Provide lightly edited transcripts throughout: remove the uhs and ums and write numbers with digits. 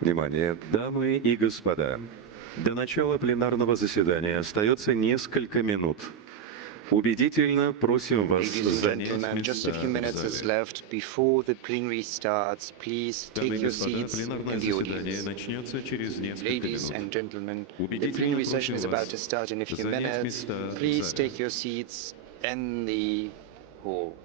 Внимание, дамы и господа! До начала пленарного заседания остается несколько минут. Убедительно просим вас занять Just a few места minutes в is зале. left before the plenary starts. Please Дамы take и your господа, seats пленарное in the заседание audience. начнется через несколько Ladies and минут. gentlemen, the Убедительно plenary session просим is about вас to start in a few занять minutes. места в Please зале. take your seats in the hall.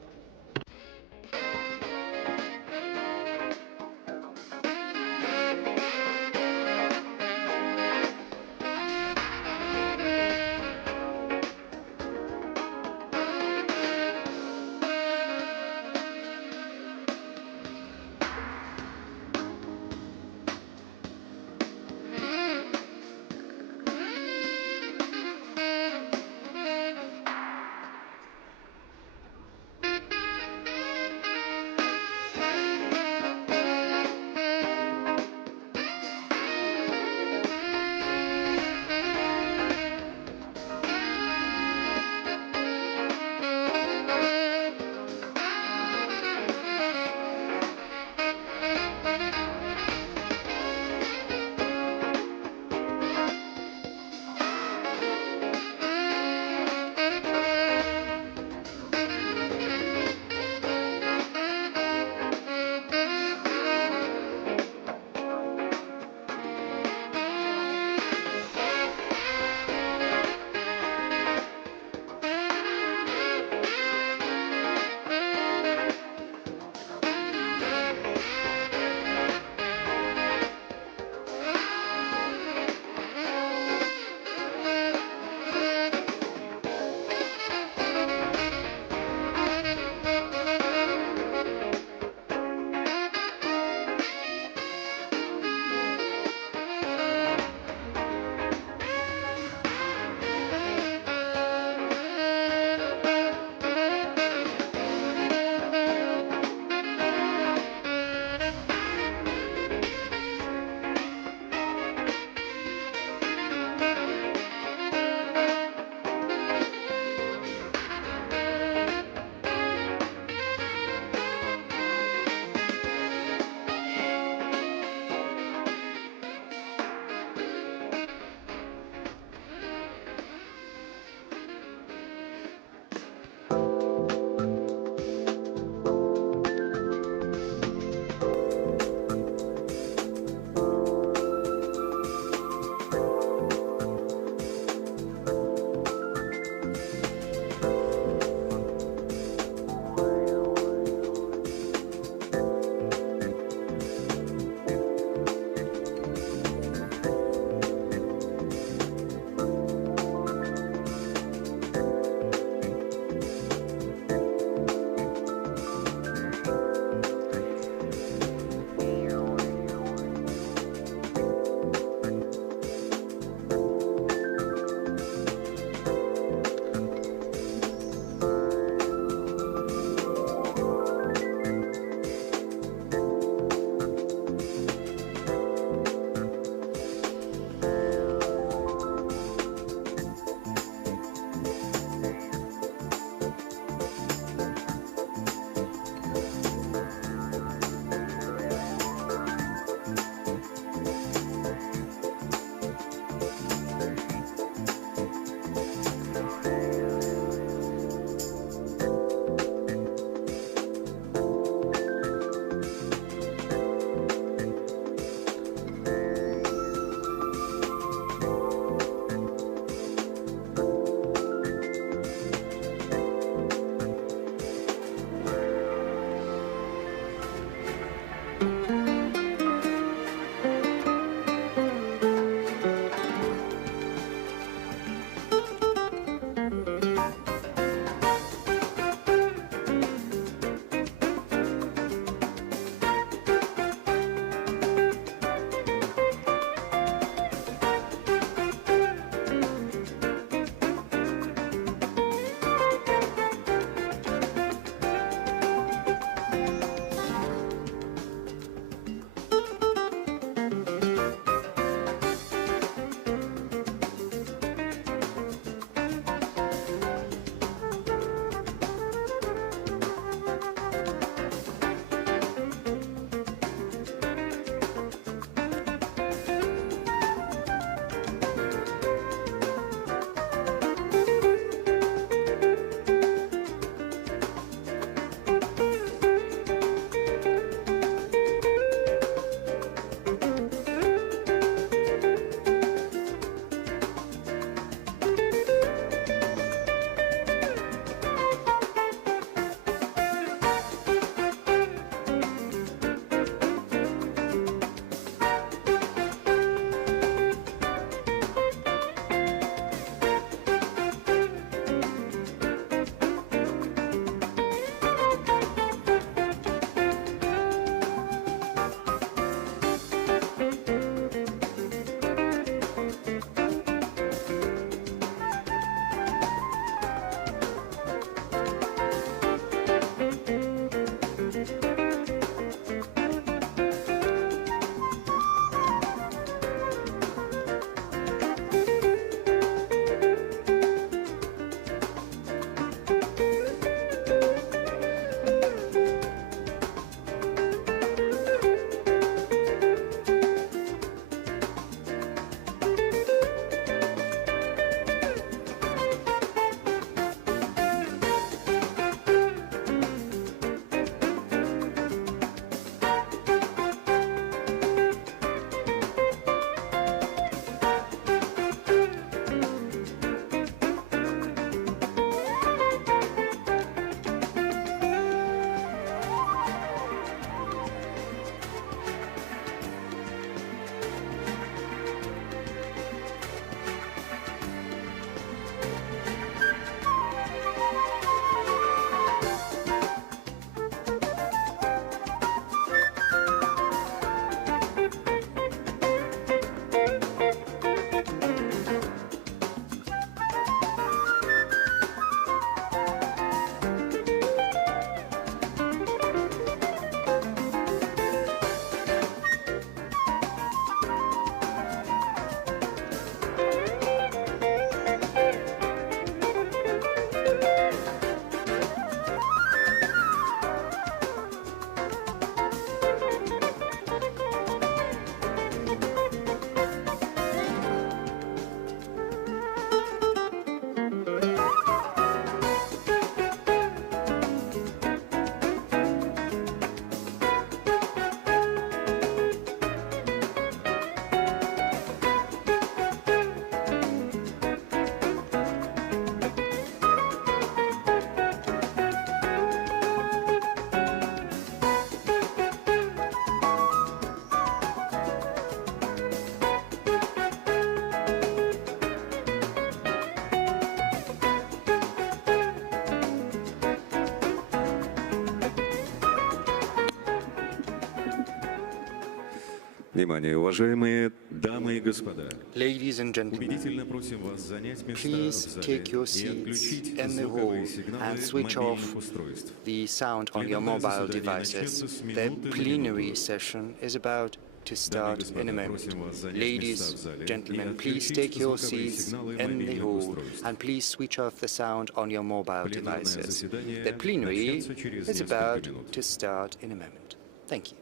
Внимание, уважаемые дамы и господа. Ladies and gentlemen, Убедительно просим вас занять места в please зале take your и seats отключить in the hall звуковые сигналы and switch мобильных off устройств. the sound on your Пленарное mobile заседание devices. начнется с The минуты на plenary минуту. session is about to Дамы и start in a господа, moment. просим вас занять места в Ladies, зале и gentlemen, please отключить take your звуковые seats сигналы in the мобильных hall устройств. and please switch off the sound on your mobile Пленарное devices. заседание The plenary начнется через is несколько about минут. to start in a moment. Thank you.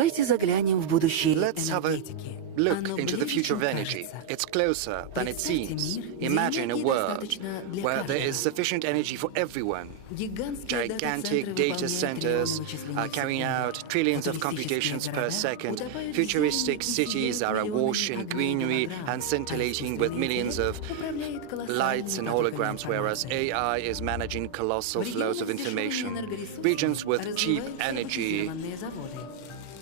Давайте заглянем в будущее Let's have a энергетики. look Оно into the ближе, future of чем energy. кажется. It's closer than it seems. Imagine a world where there is sufficient energy for everyone. Гигантские Gigantic дата-центры data выполняют centers триллионы вычислений are в carrying секунду. out trillions of Футуристические computations per города second. утопают в Futuristic зелени, cities are миллионами awash in огней и greenery голограмм. and scintillating with millions of Управляет колоссальными lights and потоками holograms, whereas информации. AI is managing colossal flows of information. Regions Regions with cheap energy.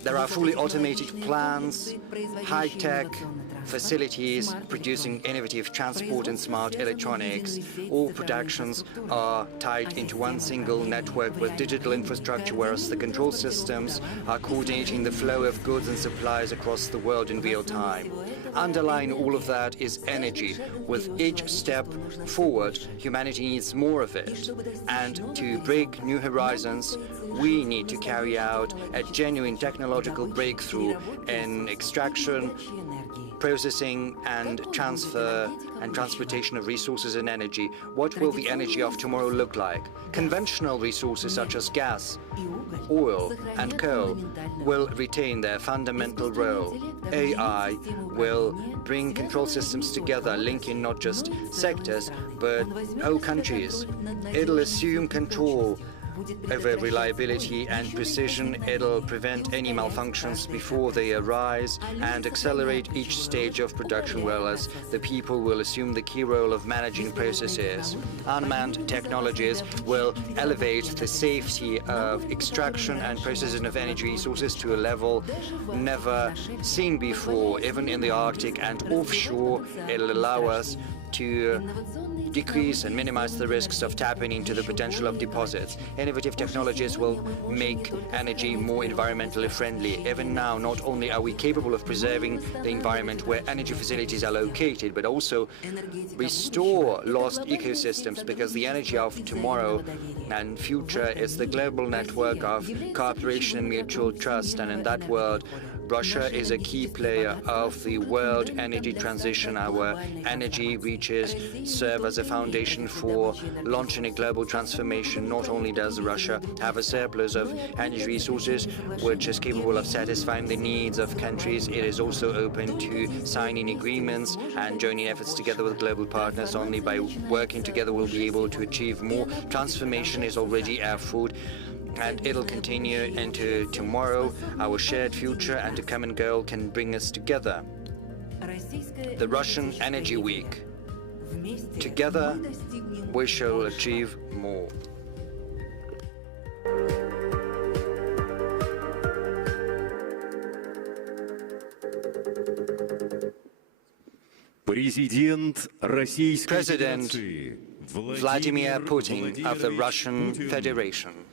There are fully automated plants, high-tech facilities producing innovative transport and smart electronics. All productions are tied into one single network with digital infrastructure, whereas the control systems are coordinating the flow of goods and supplies across the world in real time. Underlying all of that is energy. With each step forward, humanity needs more of it. And to break new horizons, we need to carry out a genuine technological breakthrough in extraction, processing and transfer and transportation of resources and energy. What will the energy of tomorrow look like? Conventional resources such as gas, oil and coal will retain their fundamental role. AI will bring control systems together, linking not just sectors, but whole countries. It'll assume control over reliability and precision. It'll prevent any malfunctions before they arise and accelerate each stage of production, whereas the people will assume the key role of managing processes. Unmanned technologies will elevate the safety of extraction and processing of energy resources to a level never seen before, even in the Arctic and offshore. It'll allow us to decrease and minimize the risks of tapping into the potential of deposits. Innovative technologies will make energy more environmentally friendly. Even now, not only are we capable of preserving the environment where energy facilities are located, but also restore lost ecosystems, because the energy of tomorrow and future is the global network of cooperation and mutual trust. And in that world, Russia is a key player of the world energy transition. Our energy reaches serve as a foundation for launching a global transformation. Not only does Russia have a surplus of energy resources which is capable of satisfying the needs of countries, it is also open to signing agreements and joining efforts together with global partners. Only by working together we'll be able to achieve more. Transformation is already afoot, and it'll continue into tomorrow. Our shared future and a common goal can bring us together. The Russian Energy Week. Together, we shall achieve more. Президент Российской President Федерации Vladimir Putin of the Russian Federation.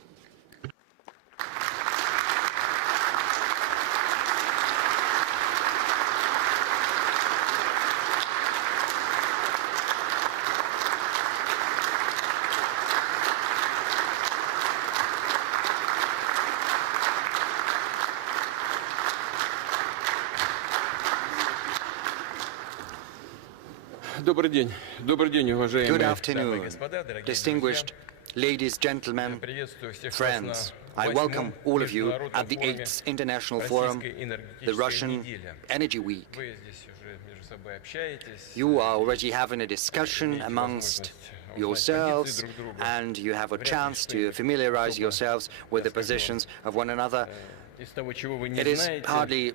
Добрый день, Good уважаемые дамы и afternoon, господа, дорогие distinguished ladies, gentlemen, приветствую всех вас friends. на I welcome 8-м all of you международном at the форуме 8th International Forum, «Российская the энергетическая Russian неделя». Energy Week. Вы здесь уже между собой общаетесь. You are already having a discussion amongst yourselves, and you have a chance to familiarize yourselves with the positions of one another. Из того, чего вы не It is знаете,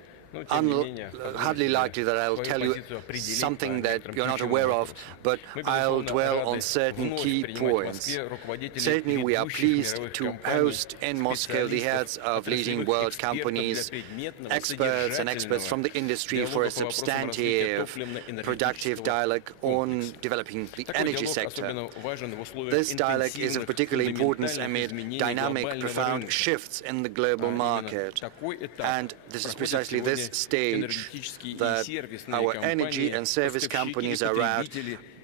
hardly likely that I'll tell you something that you're not aware of, but I'll dwell on certain key points. Certainly, we are pleased to host in Moscow the heads of leading world companies, experts and experts from the industry for a substantive, productive dialogue on developing the energy sector. This dialogue is of particular importance amid dynamic, profound shifts in the global market. And this is precisely this stage that our energy and service companies are at,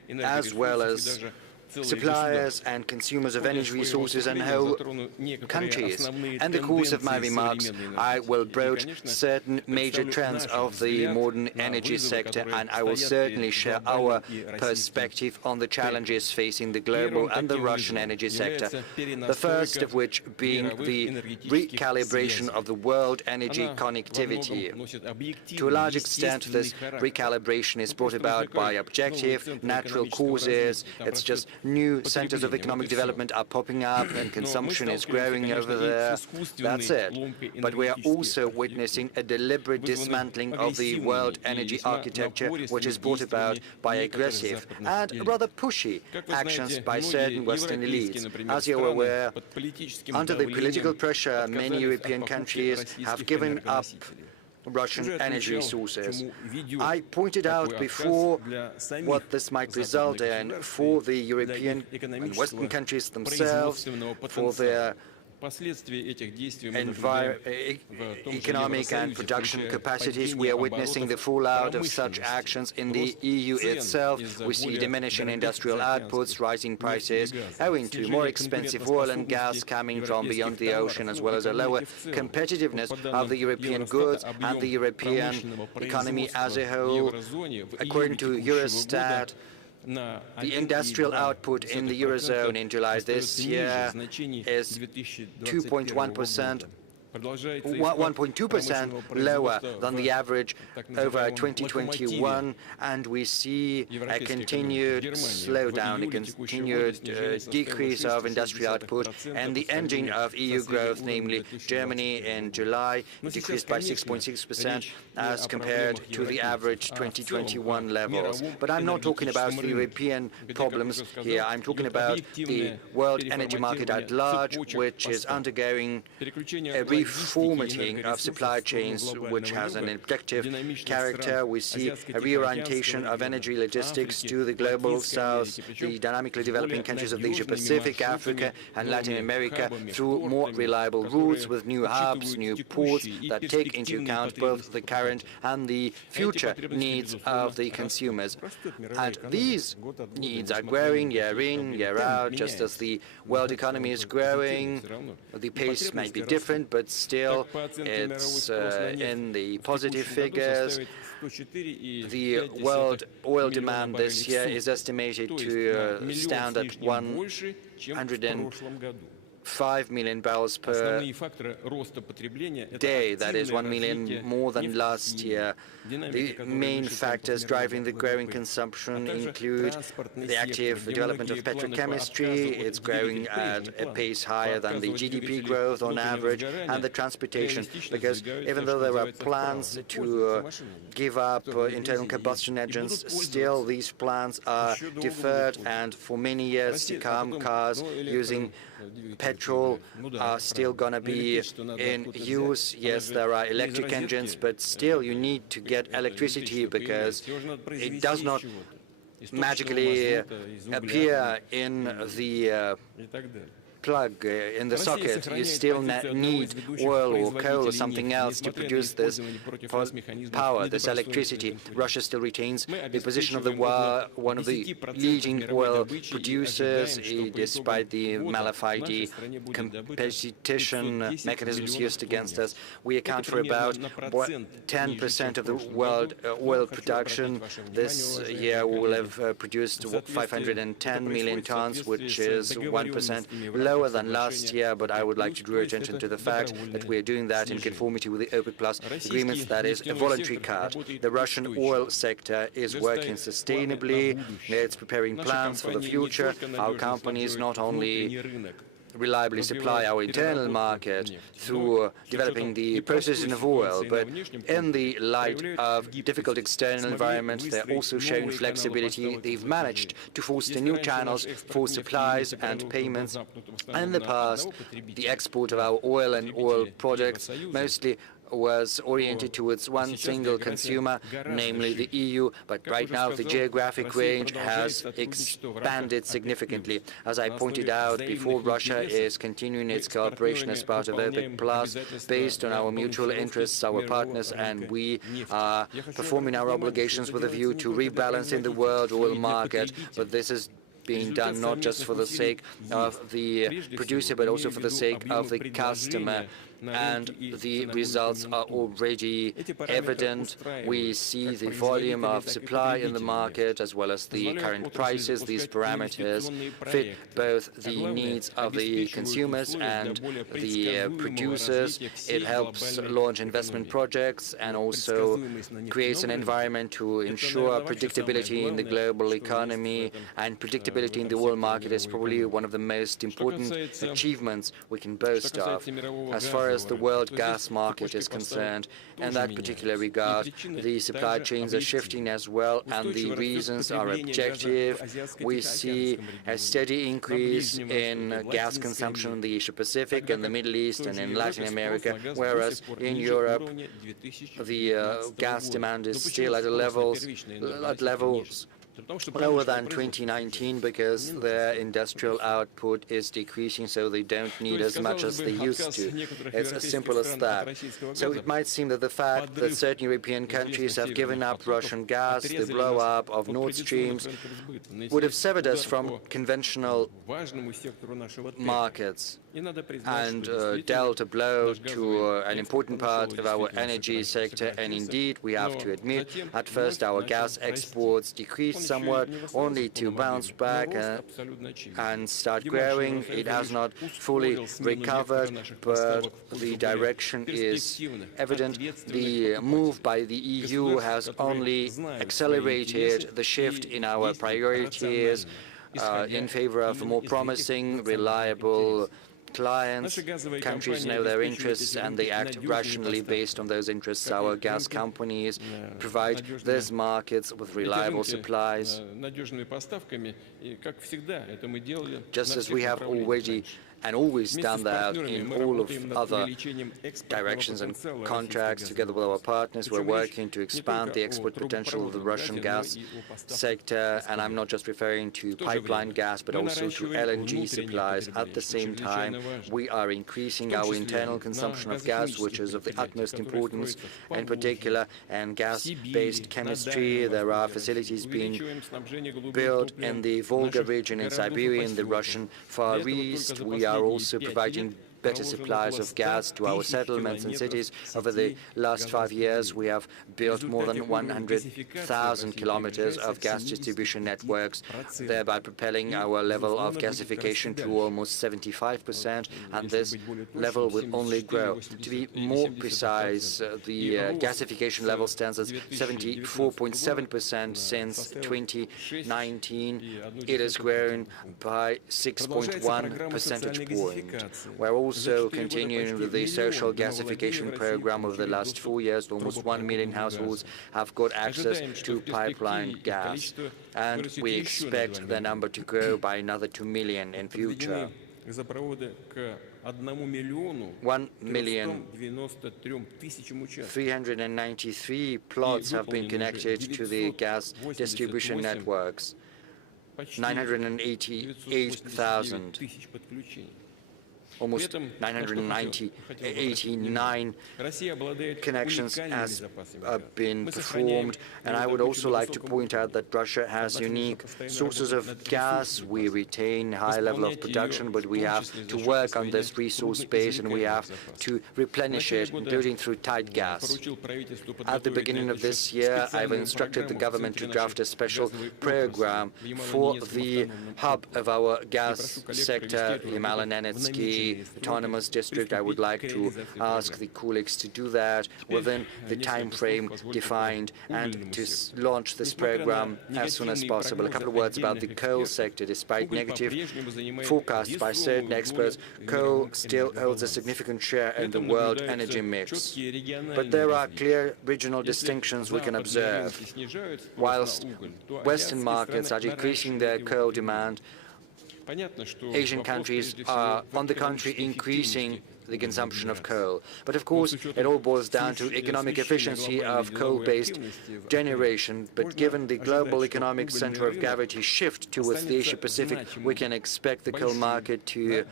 as well as suppliers and consumers of energy resources and whole countries. In the course of my remarks, I will broach certain major trends of the modern energy sector, and I will certainly share our perspective on the challenges facing the global and the Russian energy sector. The first of which being the recalibration of the world energy connectivity. To a large extent, this recalibration is brought about by objective, natural causes. It's just new centers of economic development are popping up and consumption is growing over there. That's it. But we are also witnessing a deliberate dismantling of the world energy architecture, which is brought about by aggressive and rather pushy actions by certain Western elites. As you are aware, under the political pressure, many European countries have given up Russian energy resources. I pointed out before what this might result in for the European and Western countries themselves, for their economic and production capacities. We are witnessing the fallout of such actions in the EU itself. We see diminishing industrial outputs, rising prices owing to more expensive oil and gas coming from beyond the ocean, as well as a lower competitiveness of the European goods and the European economy as a whole. According to Eurostat, the industrial output in the Eurozone in July this year is 1.2% lower than the average over 2021, and we see a continued slowdown, a continued decrease of industrial output, and the engine of EU growth, namely Germany in July, decreased by 6.6% as compared to the average 2021 levels. But I'm not talking about the European problems here. I'm talking about the world energy market at large, which is undergoing a reformatting of supply chains, which has an objective character. We see a reorientation of energy logistics to the global south, the dynamically developing countries of the Asia-Pacific, Africa, and Latin America through more reliable routes with new hubs, new ports that take into account both the current and the future needs of the consumers. And these needs are growing year in, year out, just as the world economy is growing. The pace might be different, but still it's in the positive figures. The world oil demand this year is estimated to stand at 105 million barrels per day. That is 1 million more than last year. The main factors driving the growing consumption include the active development of petrochemistry. It's growing at a pace higher than the GDP growth on average, and the transportation, because even though there are plans to give up internal combustion engines, still these plans are deferred, and for many years to come, cars using petrol are still going to be in use. Yes, there are electric engines, but still you need to get electricity because it does not magically appear in the plug in the socket. You still need oil or coal or something else to produce this power, this electricity. Russia still retains the position of one of the leading oil producers, despite the malafide competition mechanisms used against us. We account for about 10% of the world oil production. This year we will have produced 510 million tons, which is 1% lower than last year, but I would like to draw attention to the fact that we are doing that in conformity with the OPEC Plus agreements. That is a voluntary cut. The Russian oil sector is working sustainably. It's preparing plans for the future. Our companies not only reliably supply our internal market through developing the processing of oil, but in the light of difficult external environments, they're also showing flexibility. They've managed to foster new channels for supplies and payments. And in the past, the export of our oil and oil products mostly was oriented towards one single consumer, namely the EU, but right now the geographic range has expanded significantly. As I pointed out before, Russia is continuing its cooperation as part of OPEC Plus, based on our mutual interests, our partners, and we are performing our obligations with a view to rebalancing the world oil market, but this is being done not just for the sake of the producer, but also for the sake of the customer. And the results are already evident. We see the volume of supply in the market as well as the current prices. These parameters fit both the needs of the consumers and the producers. It helps launch investment projects and also creates an environment to ensure predictability in the global economy, and predictability in the world market is probably one of the most important achievements we can boast of. As far as the world gas market is concerned, in that particular regard, the supply chains are shifting as well, and the reasons are objective. We see a steady increase in gas consumption in the Asia-Pacific and the Middle East and in Latin America, whereas in Europe, the gas demand is still at levels lower than 2019 because their industrial output is decreasing, so they don't need as much as they used to. It's as simple as that. So it might seem that the fact that certain European countries have given up Russian gas, the blow-up of Nord Streams, would have severed us from conventional markets and dealt a blow to an important part of our energy sector. And indeed, we have to admit, at first our gas exports decreased somewhat, only to bounce back and start growing. It has not fully recovered, but the direction is evident. The move by the EU has only accelerated the shift in our priorities in favor of more promising, reliable clients. Countries know their interests and they act rationally based on those interests. Our gas companies provide these markets with reliable supplies, just as we have already and always done that in all of other directions and contracts. Together with our partners, we're working to expand the export potential of the Russian gas sector, and I'm not just referring to pipeline gas, but also to LNG supplies. At the same time, we are increasing our internal consumption of gas, which is of the utmost importance, in particular, and gas-based chemistry. There are facilities being built in the Volga region in Siberia, in the Russian Far East. We are also providing better supplies of gas to our settlements and cities. Over the last 5 years, we have built more than 100,000 kilometers of gas distribution networks, thereby propelling our level of gasification to almost 75%, and this level will only grow. To be more precise, the gasification level stands at 74.7% since 2019. It has grown by 6.1 percentage points. We're also continuing with the social gasification program of the last 4 years. Almost 1 million households have got access to pipeline gas, and we expect the number to grow by another 2 million in future. 1,393,000 plots have been connected to the gas distribution networks. 988,000. Almost 989 connections has been performed. And I would also like to point out that Russia has unique sources of gas. We retain a high level of production, but we have to work on this resource base and we have to replenish it, including through tight gas. At the beginning of this year, I've instructed the government to draft a special program for the hub of our gas sector, Yamal-Nenetsky Autonomous District. I would like to ask the colleagues to do that within the time frame defined and to launch this program as soon as possible. A couple of words about the coal sector. Despite negative forecasts by certain experts, coal still holds a significant share in the world energy mix. But there are clear regional distinctions we can observe. Whilst Western markets are decreasing their coal demand, Asian countries are, on the contrary, increasing the consumption of coal. But of course, it all boils down to economic efficiency of coal-based generation. But given the global economic center of gravity shift towards the Asia-Pacific, we can expect the coal market to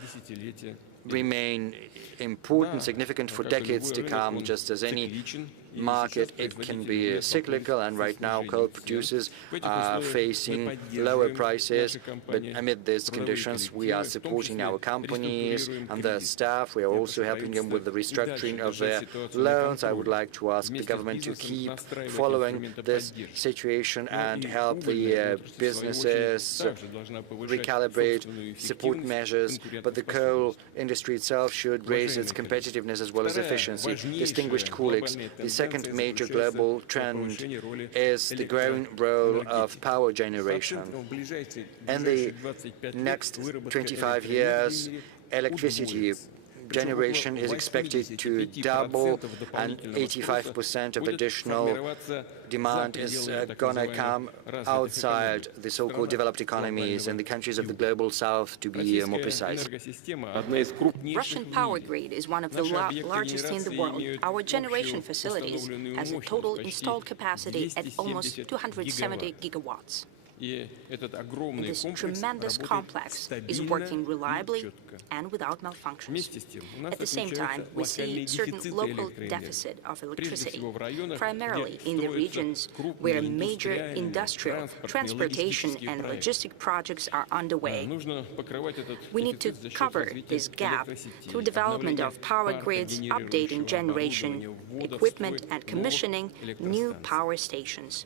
remain important, significant for decades to come, just as any market, it can be cyclical, and right now coal producers are facing lower prices. But amid these conditions, we are supporting our companies and their staff. We are also helping them with the restructuring of their loans. I would like to ask the government to keep following this situation and help the businesses recalibrate support measures, but the coal industry itself should raise its competitiveness as well as efficiency. Distinguished colleagues, the second major global trend is the growing role of power generation. In the next 25 years, electricity generation is expected to double, and 85% of additional demand is going to come outside the so-called developed economies and the countries of the global south, to be more precise. Russian power grid is one of the largest in the world. Our generation facilities has a total installed capacity at almost 270 gigawatts. This tremendous complex is working reliably and without malfunctions. At the same time, we see certain local deficit of electricity, primarily in the regions where major industrial, transportation and logistic projects are underway. We need to cover this gap through development of power grids, updating generation equipment and commissioning new power stations.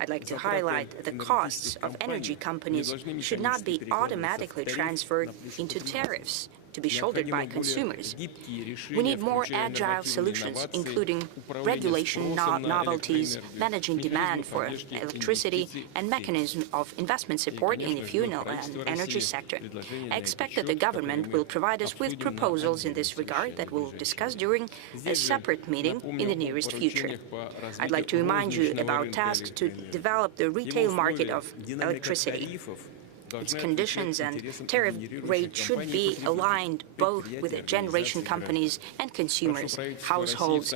I'd like to highlight the costs of energy companies should not be automatically transferred into tariffs to be shouldered by consumers. We need more agile solutions, including regulation novelties, managing demand for electricity, and mechanism of investment support in the fuel and energy sector. I expect that the government will provide us with proposals in this regard that we'll discuss during a separate meeting in the nearest future. I'd like to remind you about tasks to develop the retail market of electricity. Its conditions and tariff rate should be aligned both with the generation companies and consumers, households,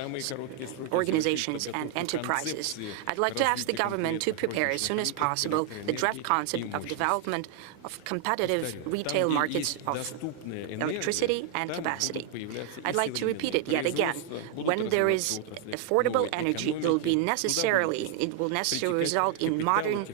organizations, and enterprises. I'd like to ask the government to prepare as soon as possible the draft concept of development of competitive retail markets of electricity and capacity. I'd like to repeat it yet again. When there is affordable energy, it will necessarily result in modern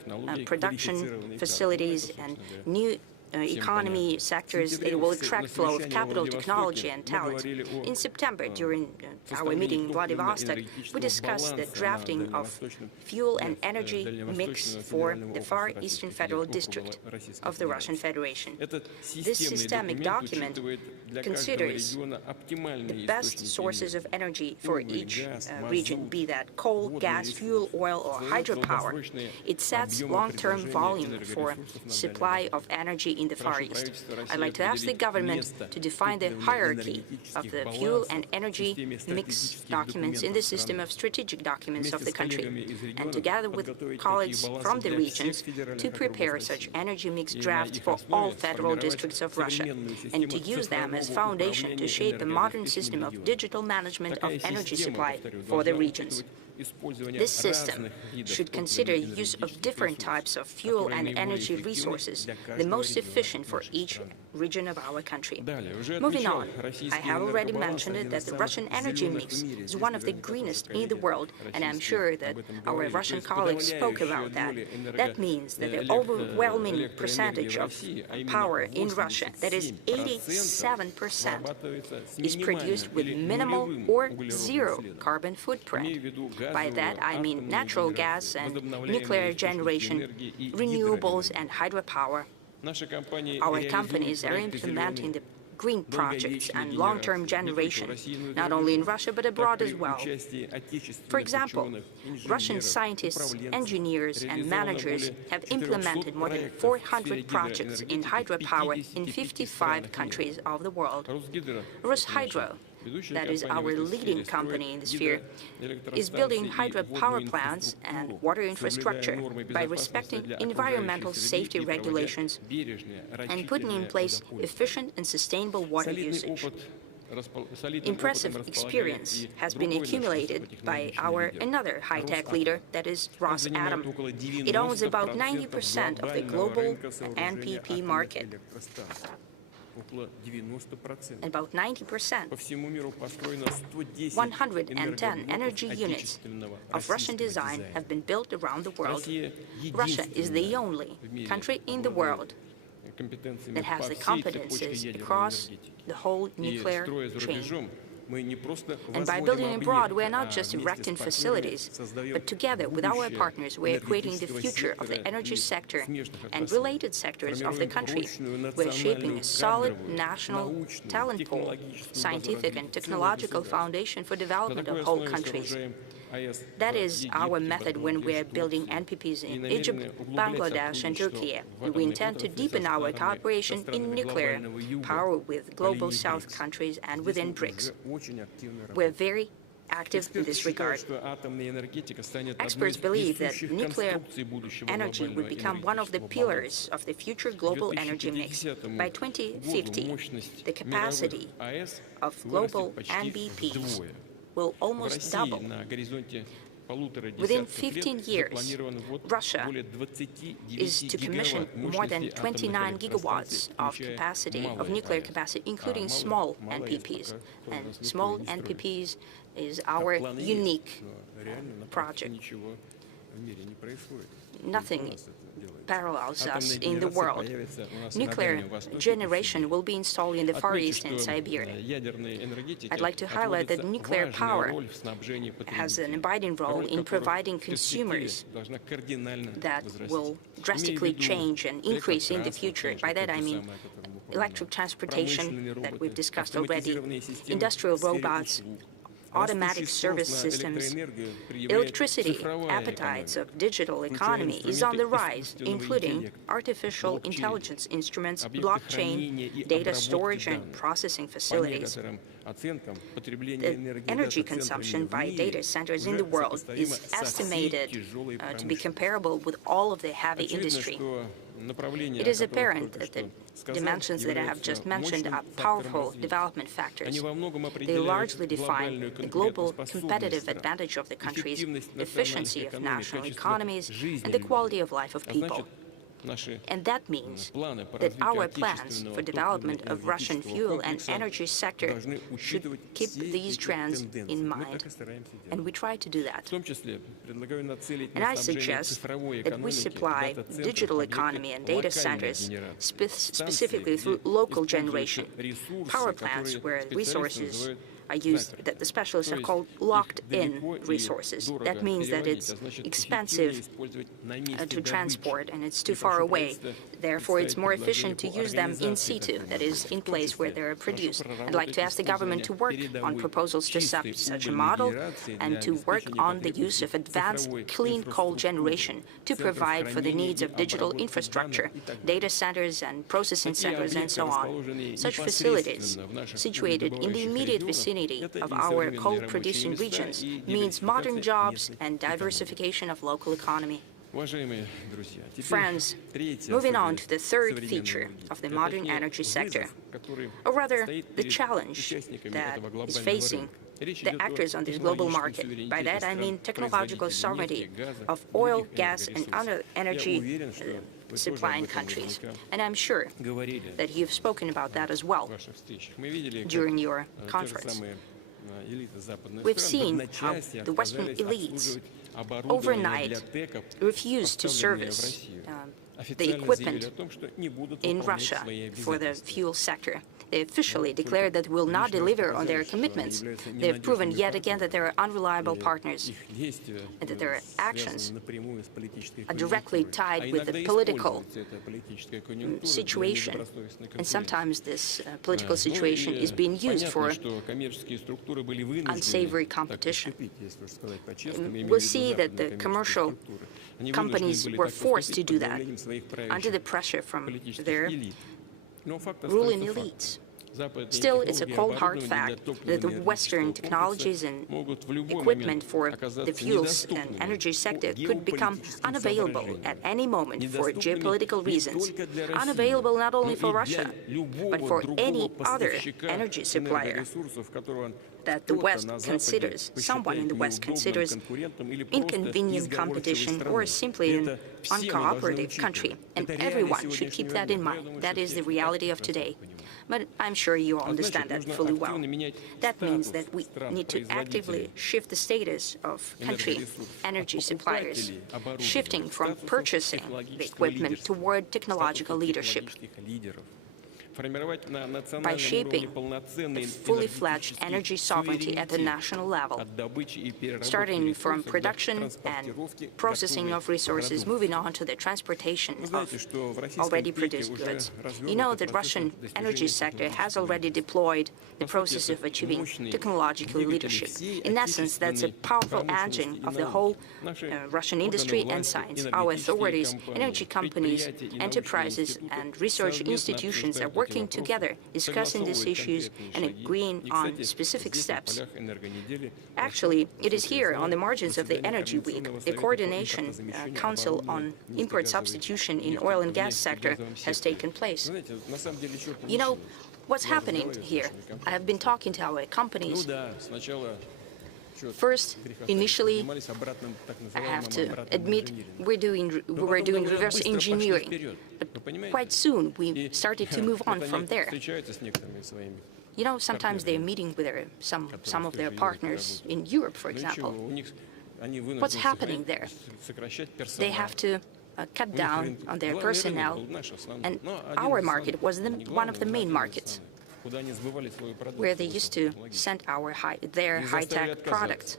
production facilities and new economy sectors that will attract flow of capital, technology, and talent. In September, during our meeting in Vladivostok, we discussed the drafting of fuel and energy mix for the Far Eastern Federal District of the Russian Federation. This systemic document considers the best sources of energy for each region, be that coal, gas, fuel, oil, or hydropower. It sets long-term volume for supply of energy in the Far East. I'd like to ask the government to define the hierarchy of the fuel and energy mix documents in the system of strategic documents of the country, and together with colleagues from the regions to prepare such energy mix drafts for all federal districts of Russia, and to use them as foundation to shape a modern system of digital management of energy supply for the regions. This system should consider use of different types of fuel and energy resources, the most efficient for each region of our country. Moving on, I have already mentioned that the Russian energy mix is one of the greenest in the world, and I'm sure that our Russian colleagues spoke about that. That means that the overwhelming percentage of power in Russia, that is 87%, is produced with minimal or zero carbon footprint. By that, I mean natural gas and nuclear generation, renewables and hydropower. Our companies are implementing the green projects and long-term generation, not only in Russia but abroad as well. For example, Russian scientists, engineers and managers have implemented more than 400 projects in hydropower in 55 countries of the world. Rosseti, that is our leading company in the sphere, is building hydropower plants and water infrastructure by respecting environmental safety regulations and putting in place efficient and sustainable water usage. Impressive experience has been accumulated by another high-tech leader, that is Rosseti. It owns about 90% of the global NPP market. About 90%, 110 energy units of Russian design have been built around the world. Russia is the only country in the world that has the competences across the whole nuclear chain. And by building abroad, we are not just erecting facilities, but together with our partners, we are creating the future of the energy sector and related sectors of the country. We are shaping a solid national talent pool, scientific and technological foundation for development of whole countries. That is our method when we are building NPPs in Egypt, Bangladesh, and Turkey. And we intend to deepen our cooperation in nuclear power with Global South countries and within BRICS. We're very active in this regard. Experts believe that nuclear energy will become one of the pillars of the future global energy mix. By 2050, the capacity of global NBPs will almost double. Within 15 years, Russia is to commission more than 29 gigawatts of capacity, of nuclear capacity, including small NPPs. And small NPPs is our unique project. Nothing parallels us in the world. Nuclear generation will be installed in the Far East and Siberia. I'd like to highlight that nuclear power has an abiding role in providing consumers that will drastically change and increase in the future. By that I mean electric transportation that we've discussed already, industrial robots, automatic service systems. Electricity appetites of digital economy is on the rise, including artificial intelligence instruments, blockchain, data storage and processing facilities. The energy consumption by data centers in the world is estimated to be comparable with all of the heavy industry. It is apparent that the dimensions that I have just mentioned are powerful development factors. They largely define the global competitive advantage of the countries, the efficiency of national economies, and the quality of life of people. And that means that our plans for development of Russian fuel and energy sector should keep these trends in mind, and we try to do that. And I suggest that we supply digital economy and data centers specifically through local generation, power plants where resources are used, that the specialists are called locked-in resources. That means that it's expensive to transport and it's too far away. Therefore, it's more efficient to use them in situ, that is, in place where they're produced. I'd like to ask the government to work on proposals to set such a model and to work on the use of advanced clean coal generation to provide for the needs of digital infrastructure, data centers and processing centers and so on. Such facilities situated in the immediate vicinity of our coal-producing regions means modern jobs and diversification of local economy. Friends, moving on to the third feature of the modern energy sector, or rather the challenge that is facing the actors on this global market. By that I mean technological sovereignty of oil, gas and other energy supplying countries. And I'm sure that you've spoken about that as well during your conference. We've seen how the Western elites overnight refused to service the equipment in Russia for the fuel sector. They officially declared that will not deliver on their commitments. They have proven yet again that they are unreliable partners and that their actions are directly tied with the political situation. And sometimes this political situation is being used for unsavory competition. We'll see that the commercial companies were forced to do that under the pressure from their ruling elites. Still, it's a cold, hard fact that the Western technologies and equipment for the fuels and energy sector could become unavailable at any moment for geopolitical reasons. Unavailable not only for Russia, but for any other energy supplier that the West considers, someone in the West considers inconvenient competition or simply an uncooperative country. And everyone should keep that in mind. That is the reality of today. but I'm sure you all understand that fully well. That means that we need to actively shift the status of country energy suppliers, shifting from purchasing the equipment toward technological leadership. By shaping the fully-fledged energy sovereignty at the national level, starting from production and processing of resources, moving on to the transportation of already produced goods. You know that Russian energy sector has already deployed the process of achieving technological leadership. In essence, that's a powerful engine of the whole Russian industry and science. Our authorities, energy companies, enterprises, and research institutions are working together, discussing these issues and agreeing on specific steps. Actually, it is here, on the margins of the Energy Week, the Coordination Council on Import Substitution in oil and gas sector has taken place. You know, what's happening here? I have been talking to our companies. First, initially, I have to admit, we were doing reverse engineering, but quite soon we started to move on from there. You know, sometimes they're meeting with some of their partners in Europe, for example. What's happening there? They have to cut down on their personnel, and our market was one of the main markets, where they used to send their high-tech products.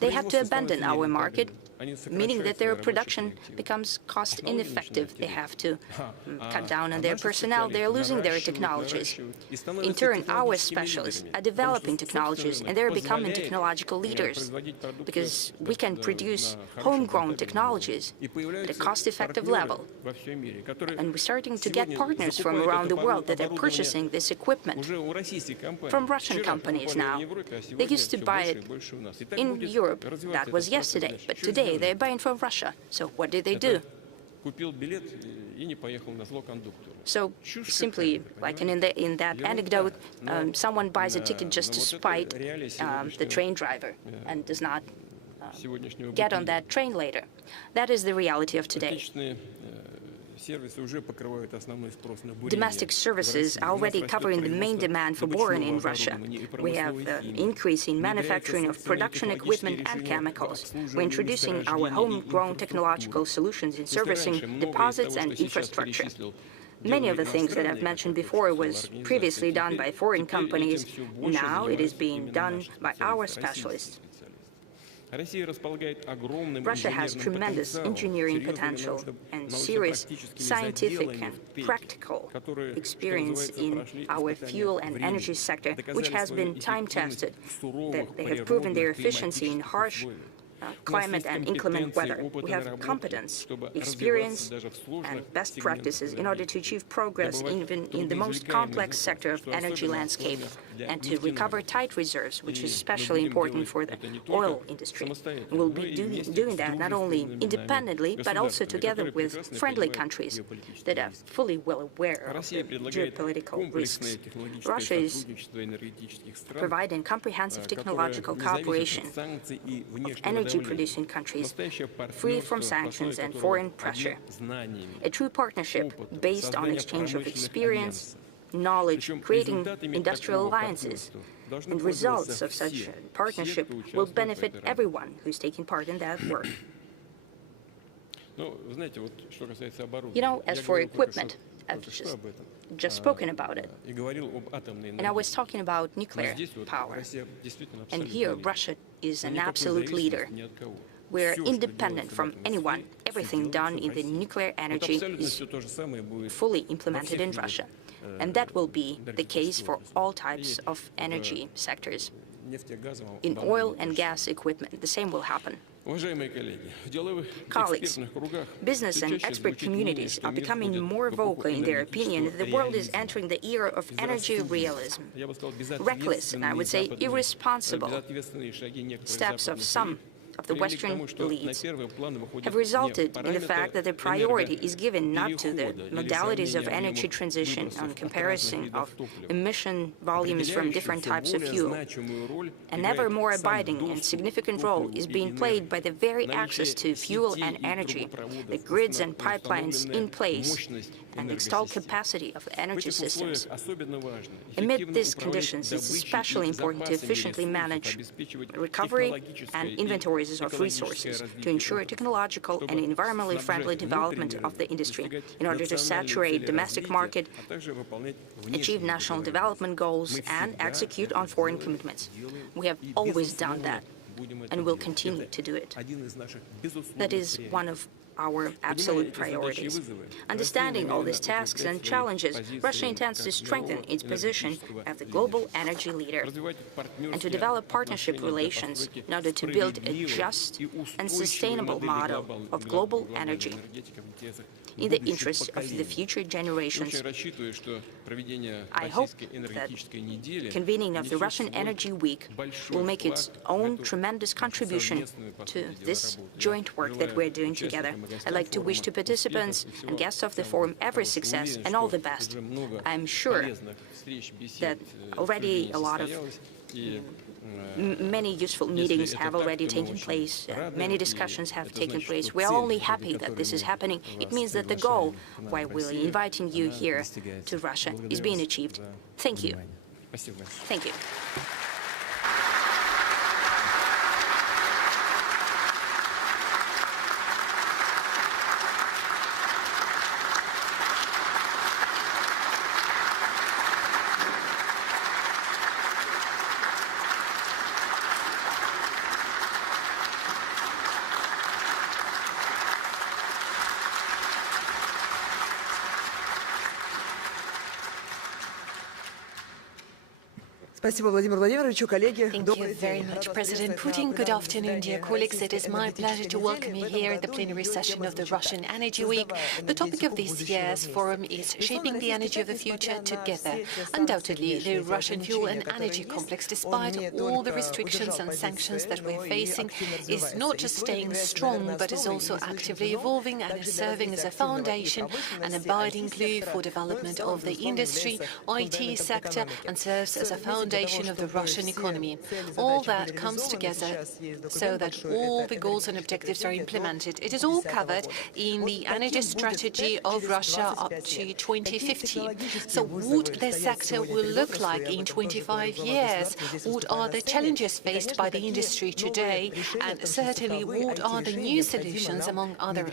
They had to abandon our market, meaning that their production becomes cost-ineffective. They have to cut down on their personnel. They're losing their technologies. In turn, our specialists are developing technologies, and they're becoming technological leaders, because we can produce homegrown technologies at a cost-effective level. And we're starting to get partners from around the world that are purchasing this equipment from Russian companies now. They used to buy it in Europe. That was yesterday, but today they're buying from Russia. So what did they do? So simply, like in that anecdote, someone buys a ticket just to spite the train driver and does not get on that train later. That is the reality of today. Domestic services are already covering the main demand for boron in Russia. We have an increase in manufacturing of production equipment and chemicals. We're introducing our homegrown technological solutions in servicing deposits and infrastructure. Many of the things that I've mentioned before was previously done by foreign companies. Now it is being done by our specialists. Russia has tremendous engineering potential and serious scientific and practical experience in our fuel and energy sector, which has been time-tested. They have proven their efficiency in harsh climate and inclement weather. We have competence, experience, and best practices in order to achieve progress even in the most complex sector of energy landscape and to recover tight reserves, which is especially important for the oil industry. We'll be doing that not only independently, but also together with friendly countries that are fully well aware of the geopolitical risks. Russia is providing comprehensive technological cooperation of energy-producing countries, free from sanctions and foreign pressure. A true partnership based on exchange of experience, knowledge, creating industrial alliances. And results of such partnership will benefit everyone who's taking part in that work. You know, as for equipment, I've just spoken about it. And I was talking about nuclear power. And here, Russia is an absolute leader. We're independent from anyone. Everything done in the nuclear energy is fully implemented in Russia. And that will be the case for all types of energy sectors. In oil and gas equipment, the same will happen. Colleagues, business and expert communities are becoming more vocal in their opinion that the world is entering the era of energy realism. Reckless, and I would say irresponsible steps of some of the Western elites have resulted in the fact that the priority is given not to the modalities of energy transition on comparison of emission volumes from different types of fuel. An ever more abiding and significant role is being played by the very access to fuel and energy, the grids and pipelines in place, and the installed capacity of energy systems. Amid these conditions, it's especially important to efficiently manage recovery and inventories of resources to ensure technological and environmentally friendly development of the industry in order to saturate domestic market, achieve national development goals, and execute on foreign commitments. We have always done that and will continue to do it. That is one of our absolute priorities. Understanding all these tasks and challenges, Russia intends to strengthen its position as the global energy leader and to develop partnership relations in order to build a just and sustainable model of global energy in the interest of the future generations. I hope that convening of the Russian Energy Week will make its own tremendous contribution to this joint work that we're doing together. I'd like to wish to participants and guests of the forum every success and all the best. I'm sure that already a lot of many useful meetings have already taken place, many discussions have taken place. We are only happy that this is happening. It means that the goal, why we're inviting you here to Russia, is being achieved. Thank you. Thank you. Thank you very much, President Putin. Good afternoon, dear colleagues. It is my pleasure to welcome you here at the plenary session of the Russian Energy Week. The topic of this year's forum is Shaping the Energy of the Future Together. Undoubtedly, the Russian fuel and energy complex, despite all the restrictions and sanctions that we're facing, is not just staying strong, but is also actively evolving and is serving as a foundation, an abiding glue for development of the industry, IT sector, and serves as a foundation of the Russian economy. All that comes together so that all the goals and objectives are implemented. It is all covered in the energy strategy of Russia up to 2050. So what the sector will look like in 25 years? What are the challenges faced by the industry today? And certainly, what are the new solutions, among other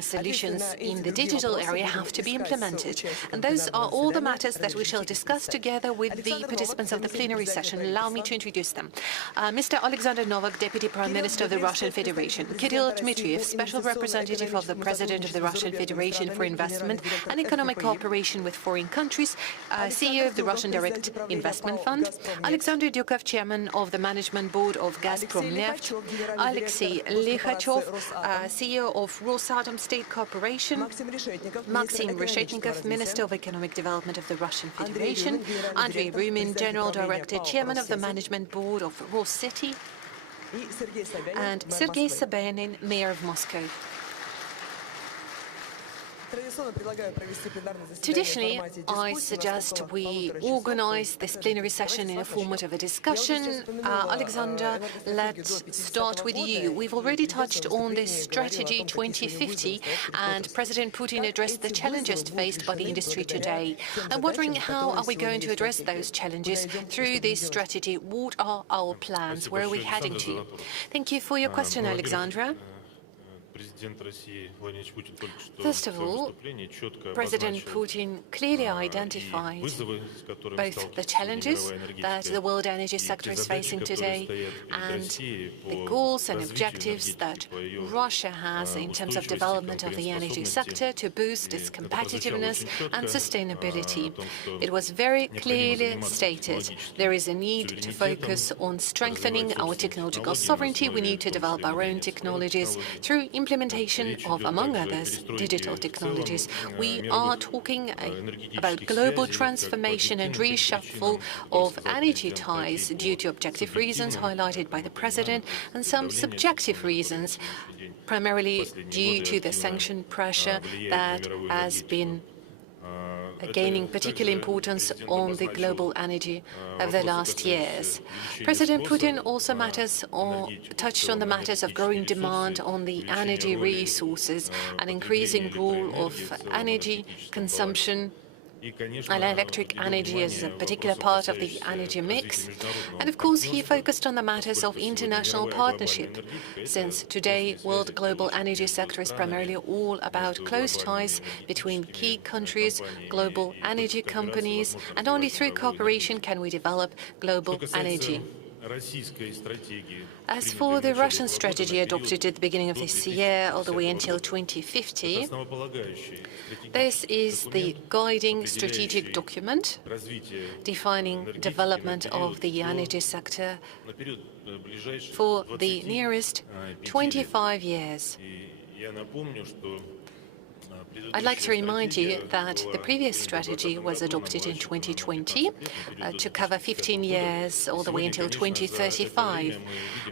solutions in the digital area, have to be implemented? And those are all the matters that we shall discuss together with the participants of the plenary session. Allow me to introduce them. Mr. Alexander Novak, Deputy Prime Minister of the Russian Federation. Kirill Dmitriev, Special Representative of the President of the Russian Federation for Investment and Economic Cooperation with Foreign Countries, CEO of the Russian Direct Investment Fund. Alexander Dukov, Chairman of the Management Board of Gazprom Neft. Alexei Likhachov, CEO of Rosatom State Corporation. Maxim Reshetnikov, Minister of Economic Development of the Russian Federation. Andrei Rumin, General Director, Chairman of the Management Board of Rosseti, and Sergei Sobyanin, Mayor of Moscow. Traditionally, I suggest we organize this plenary session in a format of a discussion. Alexander, let's start with you. We've already touched on this strategy 2050, and President Putin addressed the challenges faced by the industry today. I'm wondering, how are we going to address those challenges through this strategy? What are our plans? Where are we heading to? Thank you for your question, Alexandra. First of all, President Putin clearly identified both the challenges that the world energy sector is facing today and the goals and objectives that Russia has in terms of development of the energy sector to boost its competitiveness and sustainability. It was very clearly stated there is a need to focus on strengthening our technological sovereignty. We need to develop our own technologies through implementation of, among others, digital technologies. We are talking about global transformation and reshuffle of energy ties due to objective reasons highlighted by the President and some subjective reasons, primarily due to the sanction pressure that has been gaining particular importance on the global energy over the last years. President Putin also touched on the matters of growing demand on the energy resources, an increasing role of energy consumption and electric energy as a particular part of the energy mix. And of course, he focused on the matters of international partnership, since today, world global energy sector is primarily all about close ties between key countries, global energy companies, and only through cooperation can we develop global energy. As for the Russian strategy adopted at the beginning of this year all the way until 2050, this is the guiding strategic document defining development of the energy sector for the nearest 25 years. I'd like to remind you that the previous strategy was adopted in 2020 to cover 15 years all the way until 2035.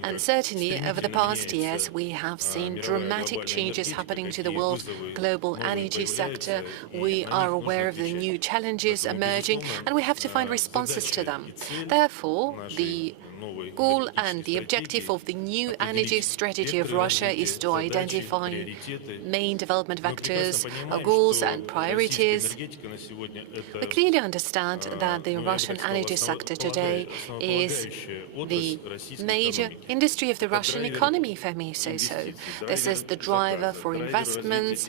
And certainly over the past years, we have seen dramatic changes happening to the world's global energy sector. We are aware of the new challenges emerging, and we have to find responses to them. Therefore, the goal and the objective of the new energy strategy of Russia is to identify main development vectors, goals and priorities. We clearly understand that the Russian energy sector today is the major industry of the Russian economy, if I may say so. This is the driver for investments,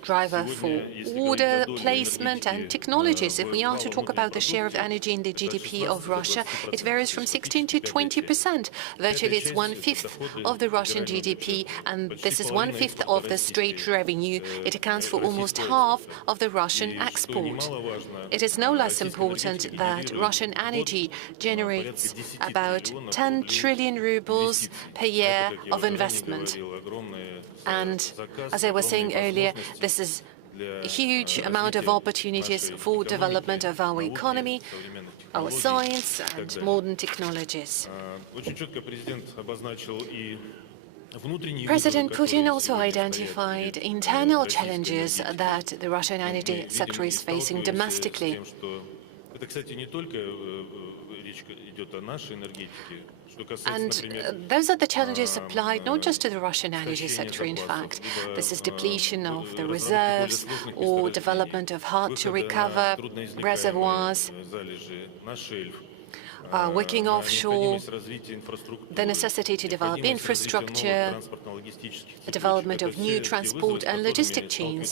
driver for order placement and technologies. If we are to talk about the share of energy in the GDP of Russia, it varies from 16 to 20%. Virtually, it's 1/5 of the Russian GDP, and this is 1/5 of the state revenue. It accounts for almost half of the Russian export. It is no less important that Russian energy generates about 10 trillion rubles per year of investment. And as I was saying earlier, this is a huge amount of opportunities for development of our economy, our science and modern technologies. President Putin also identified internal challenges that the Russian energy sector is facing domestically. And those are the challenges applied not just to the Russian energy sector, in fact. This is depletion of the reserves or development of hard-to-recover reservoirs, working offshore, the necessity to develop infrastructure, the development of new transport and logistic chains.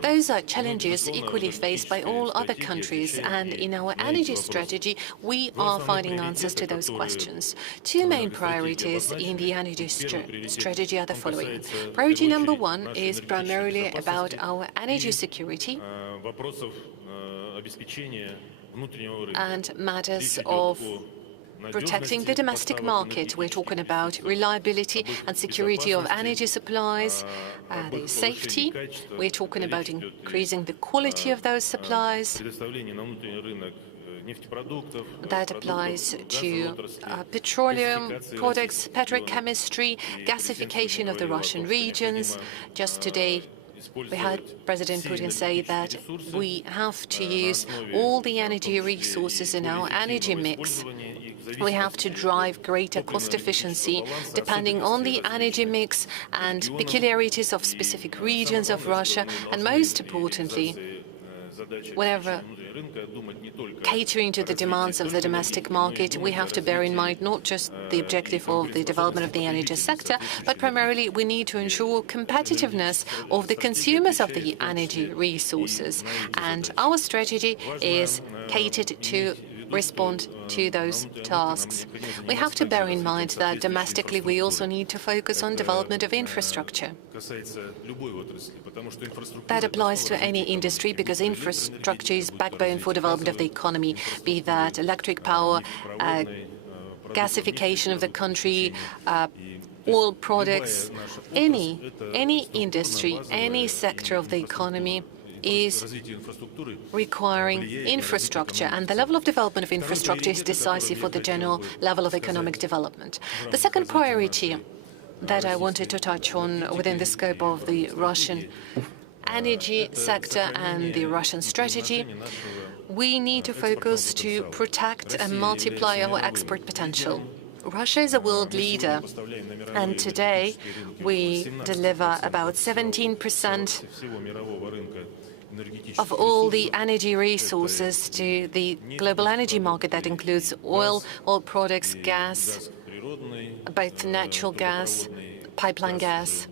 Those are challenges equally faced by all other countries, and in our energy strategy, we are finding answers to those questions. Two main priorities in the energy strategy are the following. Priority number one is primarily about our energy security and matters of protecting the domestic market. We're talking about reliability and security of energy supplies, the safety. We're talking about increasing the quality of those supplies. That applies to petroleum products, petrochemistry, gasification of the Russian regions. Just today, we heard President Putin say that we have to use all the energy resources in our energy mix. We have to drive greater cost efficiency depending on the energy mix and peculiarities of specific regions of Russia, and most importantly, whenever catering to the demands of the domestic market, we have to bear in mind not just the objective of the development of the energy sector, but primarily we need to ensure competitiveness of the consumers of the energy resources. And our strategy is catered to respond to those tasks. We have to bear in mind that domestically we also need to focus on development of infrastructure. That applies to any industry because infrastructure is backbone for development of the economy, be that electric power, gasification of the country, oil products, any industry, any sector of the economy is requiring infrastructure, and the level of development of infrastructure is decisive for the general level of economic development. The second priority that I wanted to touch on within the scope of the Russian energy sector and the Russian strategy, we need to focus to protect and multiply our export potential. Russia is a world leader, and today we deliver about 17% of all the energy resources to the global energy market. That includes oil products, gas, both natural gas, pipeline gas,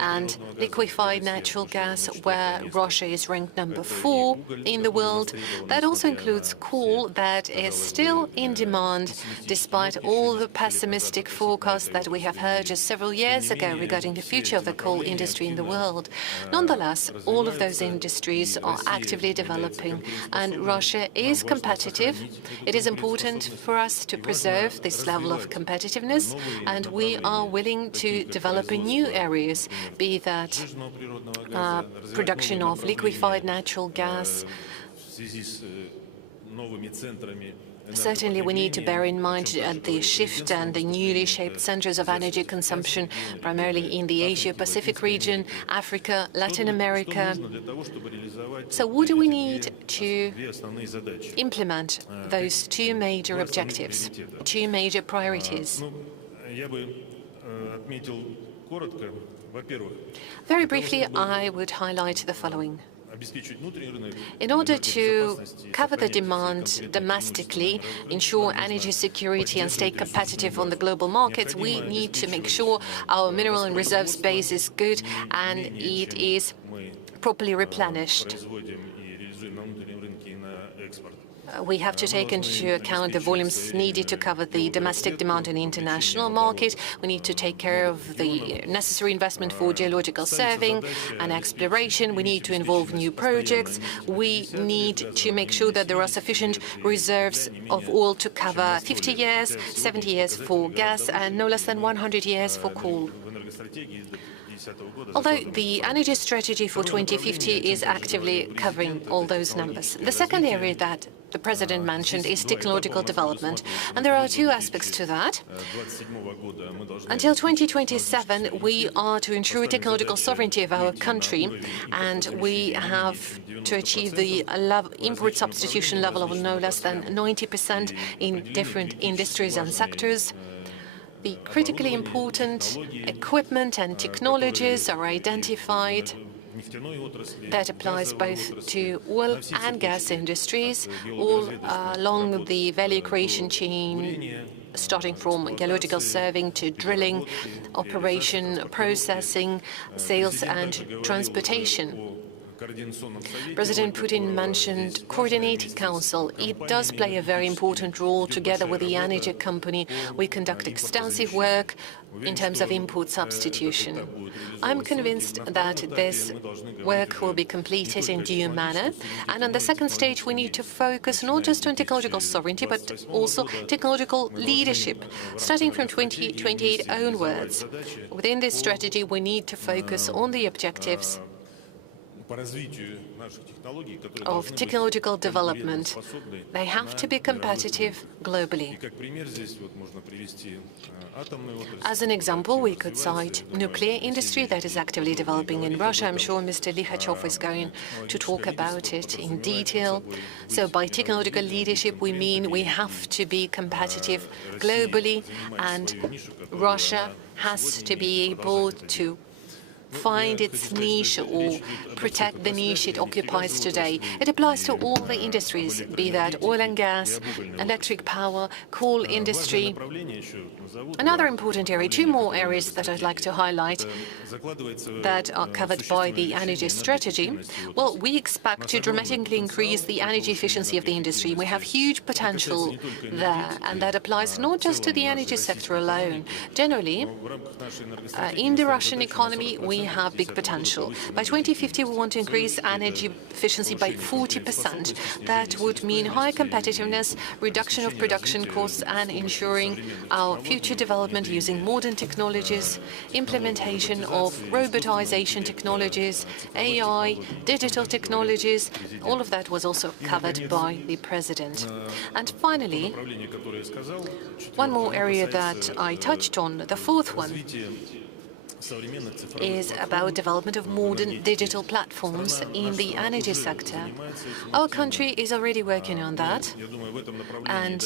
and liquefied natural gas, where Russia is ranked number 4 in the world. That also includes coal, that is still in demand, despite all the pessimistic forecasts that we have heard just several years ago regarding the future of the coal industry in the world. Nonetheless, all of those industries are actively developing, and Russia is competitive. It is important for us to preserve this level of competitiveness, and we are willing to develop in new areas, be that production of liquefied natural gas. Certainly, we need to bear in mind the shift and the newly shaped centers of energy consumption, primarily in the Asia-Pacific region, Africa, Latin America. So what do we need to implement those two major objectives, two major priorities? Very briefly, I would highlight the following. In order to cover the demand domestically, ensure energy security and stay competitive on the global markets, we need to make sure our mineral and reserves base is good and it is properly replenished. We have to take into account the volumes needed to cover the domestic demand in the international market. We need to take care of the necessary investment for geological surveying and exploration. We need to involve new projects. We need to make sure that there are sufficient reserves of oil to cover 50 years, 70 years for gas, and no less than 100 years for coal. Although the energy strategy for 2050 is actively covering all those numbers. The second area that the President mentioned is technological development, and there are two aspects to that. Until 2027, we are to ensure technological sovereignty of our country, and we have to achieve the import substitution level of no less than 90% in different industries and sectors. The critically important equipment and technologies are identified. That applies both to oil and gas industries, all along the value creation chain, starting from geological surveying to drilling, operation, processing, sales and transportation. President Putin mentioned Coordinating Council. It does play a very important role. Together with the energy company, we conduct extensive work in terms of import substitution. I'm convinced that this work will be completed in due manner. And on the second stage, we need to focus not just on technological sovereignty, but also technological leadership. Starting from 2028 onwards, within this strategy, we need to focus on the objectives of technological development. They have to be competitive globally. As an example, we could cite nuclear industry that is actively developing in Russia. I'm sure Mr. Likhachov is going to talk about it in detail. So by technological leadership, we mean we have to be competitive globally, and Russia has to be able to find its niche or protect the niche it occupies today. It applies to all the industries, be that oil and gas, electric power, coal industry. Another important area, two more areas that I'd like to highlight that are covered by the energy strategy. Well, we expect to dramatically increase the energy efficiency of the industry. We have huge potential there, and that applies not just to the energy sector alone. Generally, in the Russian economy, we have big potential. By 2050, we want to increase energy efficiency by 40%. That would mean higher competitiveness, reduction of production costs, and ensuring our future development using modern technologies, implementation of robotization technologies, AI, digital technologies. All of that was also covered by the President. And finally, one more area that I touched on, the fourth one, is about development of modern digital platforms in the energy sector. Our country is already working on that, and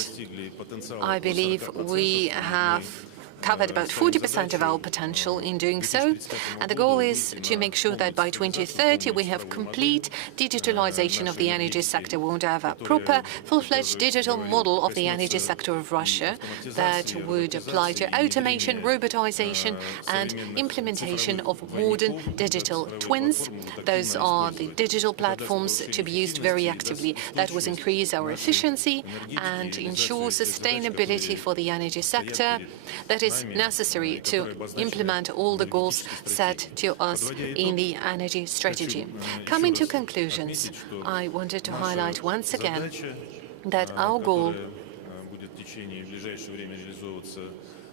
I believe we have covered about 40% of our potential in doing so, and the goal is to make sure that by 2030 we have complete digitalization of the energy sector. We want to have a proper, full-fledged digital model of the energy sector of Russia that would apply to automation, robotization, and implementation of modern digital twins. Those are the digital platforms to be used very actively. That would increase our efficiency and ensure sustainability for the energy sector. That is necessary to implement all the goals set to us in the energy strategy. Coming to conclusions, I wanted to highlight once again that our goal,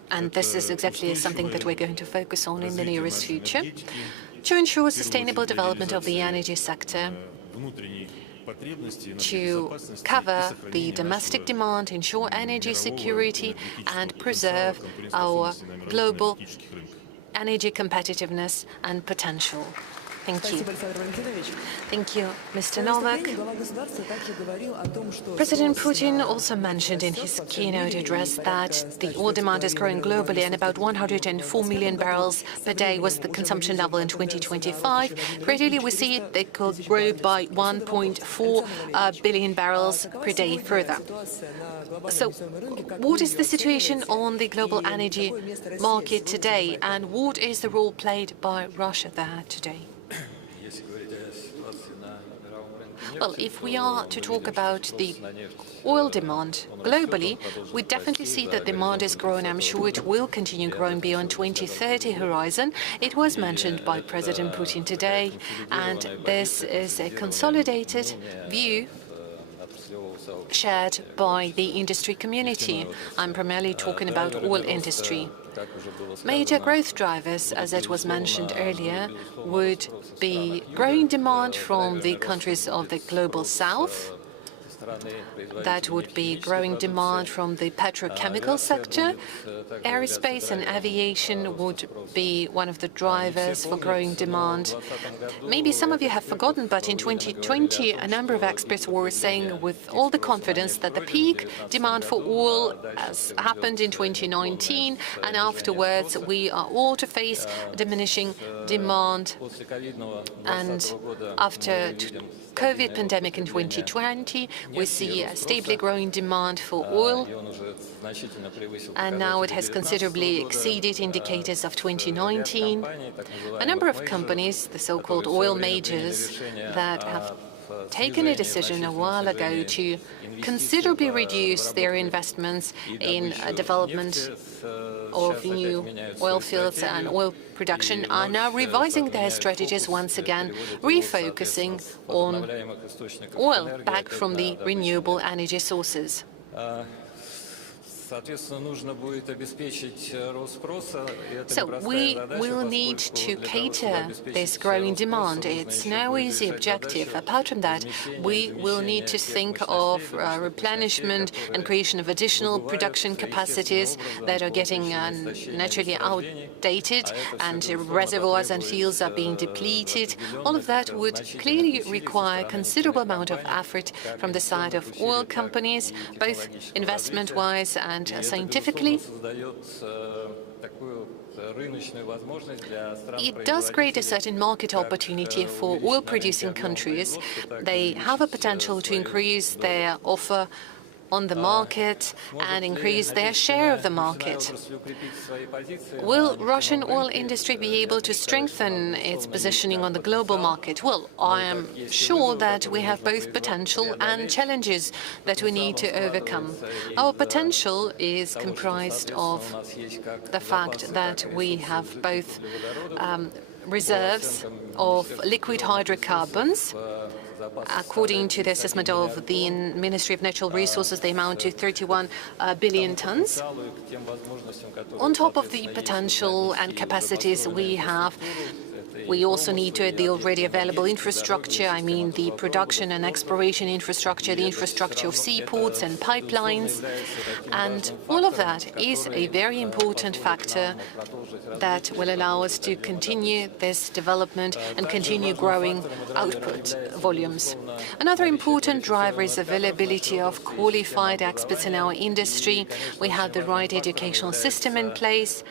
and this is exactly something that we're going to focus on in the nearest future, to ensure sustainable development of the energy sector, to cover the domestic demand, ensure energy security, and preserve our global energy competitiveness and potential. Thank you. Thank you, Mr. Novak. President Putin also mentioned in his keynote address that the oil demand is growing globally, and about 104 million barrels per day was the consumption level in 2025. Gradually, we see it could grow by 1.4 billion barrels per day further. So, what is the situation on the global energy market today, and what is the role played by Russia there today? Well, if we are to talk about the oil demand globally, we definitely see that demand is growing. I'm sure it will continue growing beyond 2030 horizon. It was mentioned by President Putin today, and this is a consolidated view shared by the industry community. I'm primarily talking about oil industry. Major growth drivers, as it was mentioned earlier, would be growing demand from the countries of the global south. That would be growing demand from the petrochemical sector. Aerospace and aviation would be one of the drivers for growing demand. Maybe some of you have forgotten, but in 2020, a number of experts were saying with all the confidence that the peak demand for oil has happened in 2019, and afterwards we are all to face diminishing demand. And after COVID pandemic in 2020, we see a stably growing demand for oil, and now it has considerably exceeded indicators of 2019. A number of companies, the so-called oil majors, that have taken a decision a while ago to considerably reduce their investments in development of new oil fields and oil production, are now revising their strategies once again, refocusing on oil back from the renewable energy sources. So we will need to cater this growing demand. It's no easy objective. Apart from that, we will need to think of replenishment and creation of additional production capacities that are getting naturally outdated, and reservoirs and fields are being depleted. All of that would clearly require a considerable amount of effort from the side of oil companies, both investment-wise and scientifically. It does create a certain market opportunity for oil-producing countries. They have a potential to increase their offer on the market and increase their share of the market. Will Russian oil industry be able to strengthen its positioning on the global market? Well, I am sure that we have both potential and challenges that we need to overcome. Our potential is comprised of the fact that we have both reserves of liquid hydrocarbons. According to the assessment of the Ministry of Natural Resources, they amount to 31 billion tons. On top of the potential and capacities we have, we also need to add the already available infrastructure, I mean the production and exploration infrastructure, the infrastructure of seaports and pipelines. And all of that is a very important factor that will allow us to continue this development and continue growing output volumes. Another important driver is availability of qualified experts in our industry. We have the right educational system in place.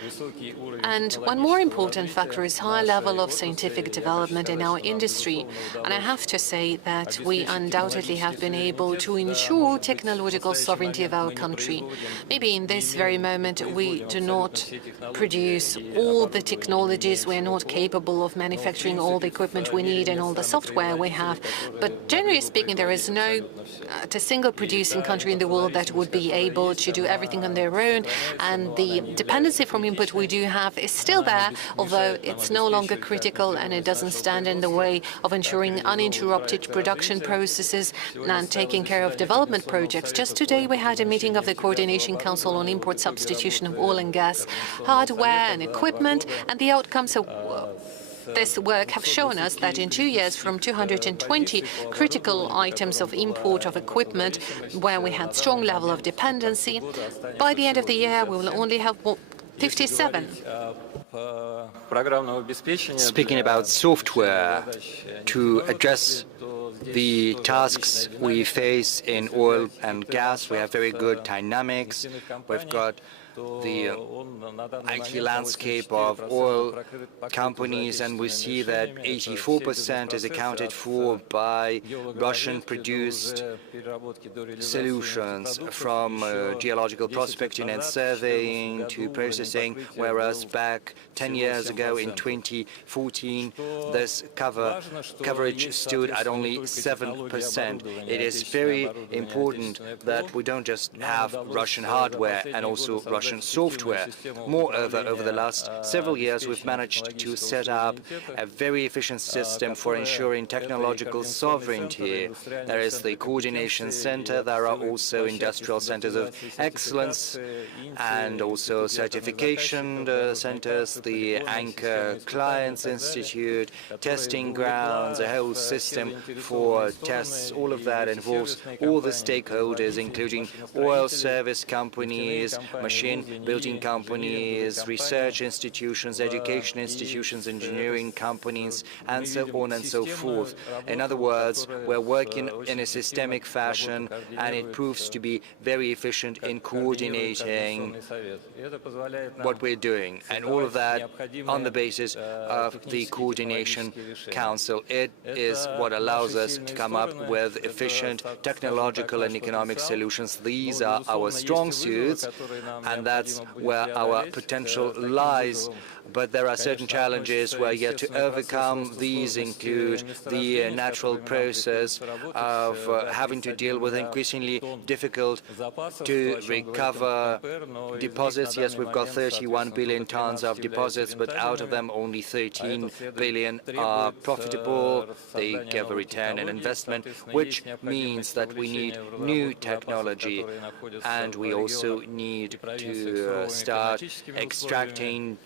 And one more important factor is high level of scientific development in our industry. And I have to say that we undoubtedly have been able to ensure technological sovereignty of our country. Maybe in this very moment we do not produce all the technologies, we're not capable of manufacturing all the equipment we need and all the software we have. But generally speaking, there is no single producing country in the world that would be able to do everything on their own. And the dependency from input we do have is still there, although it's no longer critical and it doesn't stand in the way of ensuring uninterrupted production processes and taking care of development projects. Just today we had a meeting of the Coordination Council on import substitution of oil and gas, hardware and equipment, and the outcomes of this work have shown us that in 2 years, from 220 critical items of import of equipment where we had strong level of dependency, by the end of the year we will only have 57. Speaking about software to address the tasks we face in oil and gas, we have very good dynamics. We've got the IT landscape of oil companies, and we see that 84% is accounted for by Russian-produced solutions, from geological prospecting and surveying to processing, whereas back 10 years ago in 2014, this coverage stood at only 7%. It is very important that we don't just have Russian hardware and also Russian software. Moreover, over the last several years, we've managed to set up a very efficient system for ensuring technological sovereignty. There is the Coordination Center, there are also industrial centers of excellence and also certification centers, the Anchor Clients Institute, testing grounds, a whole system for tests. All of that involves all the stakeholders, including oil service companies, machine building companies, research institutions, education institutions, engineering companies, and so on and so forth. In other words, we're working in a systemic fashion, and it proves to be very efficient in coordinating what we're doing. And all of that on the basis of the Coordination Council. It is what allows us to come up with efficient technological and economic solutions. These are our strong suits, and that's where our potential lies. But there are certain challenges we're yet to overcome. These include the natural process of having to deal with increasingly difficult to recover deposits. Yes, we've got 31 billion tons of deposits, but out of them only 13 billion are profitable. They give a return on investment, which means that we need new technology, and we also need to start extracting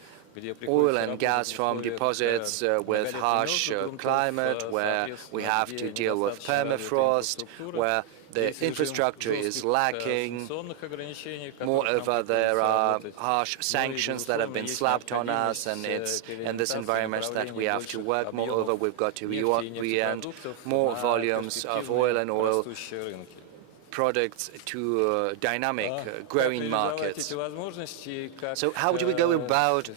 oil and gas from deposits with harsh climate, where we have to deal with permafrost, where the infrastructure is lacking. Moreover, there are harsh sanctions that have been slapped on us, and it's in this environment that we have to work. Moreover, we've got to reorient more volumes of oil and oil products to dynamic, growing markets. So how do we go about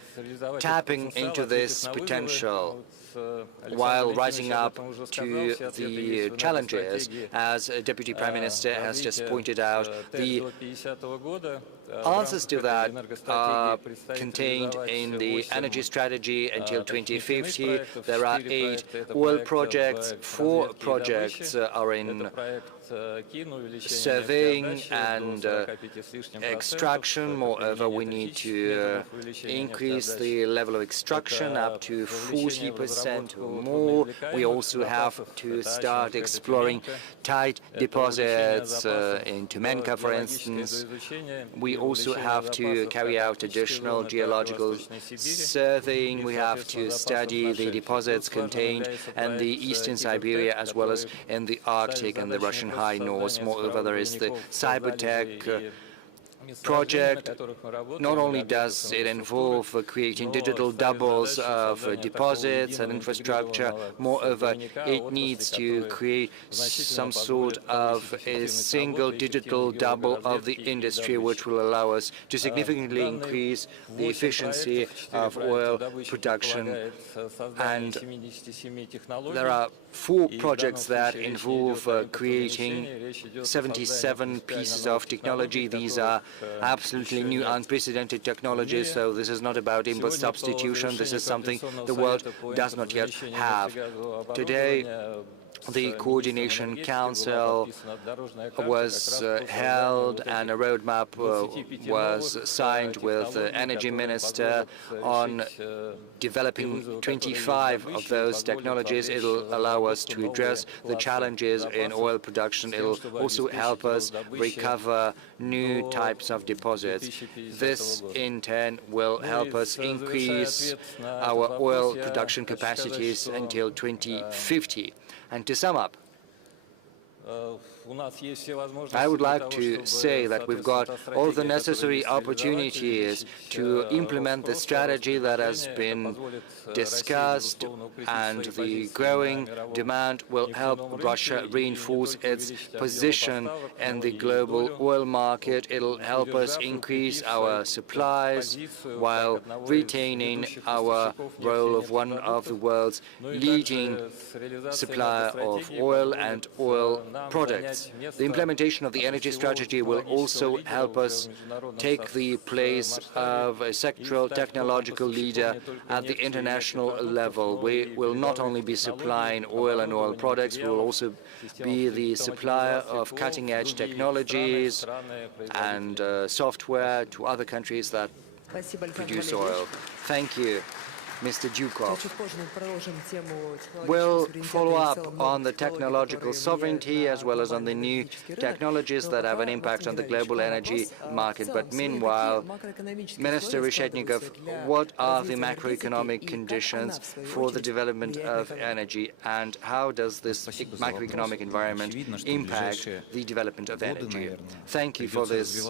tapping into this potential? while rising up to the challenges. As Deputy Prime Minister has just pointed out, the answers to that are contained in the energy strategy until 2050. There are 8 oil projects, 4 projects are in surveying and extraction. Moreover, we need to increase the level of extraction up to 40% or more. We also have to start exploring tight deposits in Tumenka, for instance. We also have to carry out additional geological surveying. We have to study the deposits contained in the eastern Siberia as well as in the Arctic and the Russian high north. Moreover, there is the cybertech project. Not only does it involve creating digital doubles of deposits and infrastructure, moreover, it needs to create some sort of a single digital double of the industry, which will allow us to significantly increase the efficiency of oil production. And there are 4 projects that involve creating 77 pieces of technology. These are absolutely new, unprecedented technologies, so this is not about import substitution. This is something the world does not yet have. Today, the Coordination Council was held and a roadmap was signed with the Energy Minister on developing 25 of those technologies. It will allow us to address the challenges in oil production. It will also help us recover new types of deposits. This, in turn, will help us increase our oil production capacities until 2050. And to sum up, I would like to say that we've got all the necessary opportunities to implement the strategy that has been discussed, and the growing demand will help Russia reinforce its position in the global oil market. It'll help us increase our supplies while retaining our role of one of the world's leading supplier of oil and oil products. The implementation of the energy strategy will also help us take the place of a sectoral technological leader at the international level. We will not only be supplying oil and oil products, we will also be the supplier of cutting-edge technologies and software to other countries that produce oil. Thank you. Mr. Dukov. We'll follow up on the technological sovereignty as well as on the new technologies that have an impact on the global energy market. But meanwhile, Minister Reshetnikov, what are the macroeconomic conditions for the development of energy, and how does this macroeconomic environment impact the development of energy? Thank you for this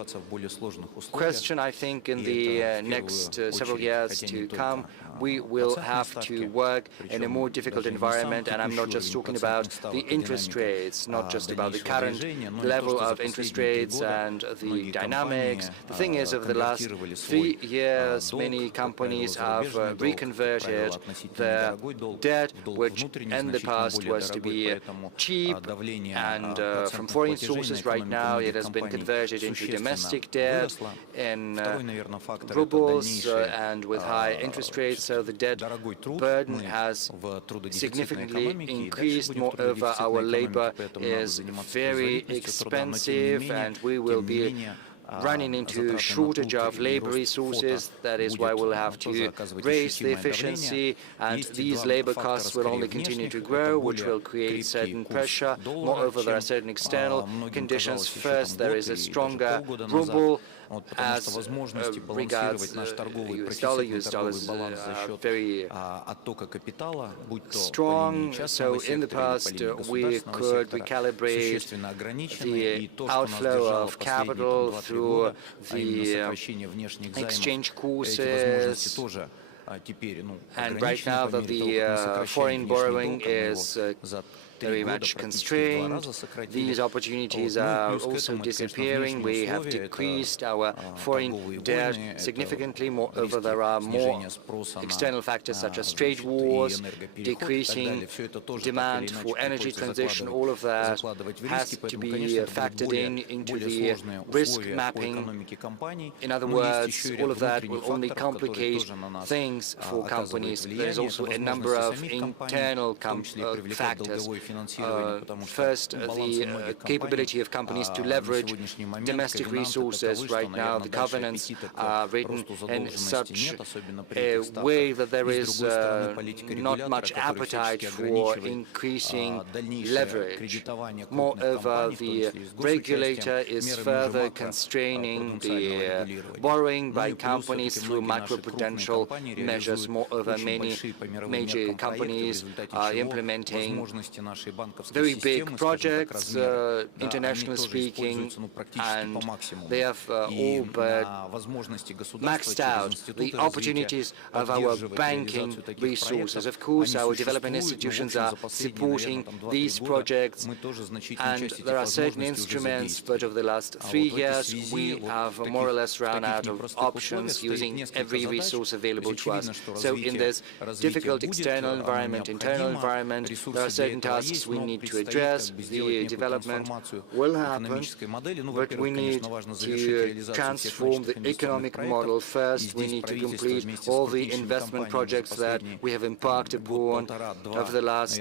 question. I think in the next several years to come, we will have to work in a more difficult environment, and I'm not just talking about the interest rates, not just about the current level of interest rates and the dynamics. The thing is, over the last 3 years, many companies have reconverted their debt, which in the past was to be cheap and from foreign sources. Right now, it has been converted into domestic debt in rubles and with high interest rates. So the debt burden has significantly increased. Moreover, our labor is very expensive, and we will be running into shortage of labor resources. That is why we'll have to raise the efficiency, and these labor costs will only continue to grow, which will create certain pressure. Moreover, there are certain external conditions. First, there is a stronger ruble as regards US dollar. US dollars are very strong. So in the past, we could recalibrate the outflow of capital through the exchange courses. And right now that the foreign borrowing is very much constrained. These opportunities are also disappearing. We have decreased our foreign debt significantly. Moreover, there are more external factors such as trade wars, decreasing demand for energy transition. All of that has to be factored into the risk mapping. In other words, all of that will only complicate things for companies. There is also a number of internal factors. First, the capability of companies to leverage domestic resources. Right now, the governance are written in such a way that there is not much appetite for increasing leverage. Moreover, the regulator is further constraining the borrowing by companies through macroprudential measures. Moreover, many major companies are implementing very big projects, internationally speaking, and they have all but maxed out the opportunities of our banking resources. Of course, our development institutions are supporting these projects, and there are certain instruments, but over the last 3 years, we have more or less run out of options using every resource available to us. So in this difficult external environment, internal environment, there are certain tasks we need to address. The development will happen, but we need to transform the economic model. First, we need to complete all the investment projects that we have embarked upon over the last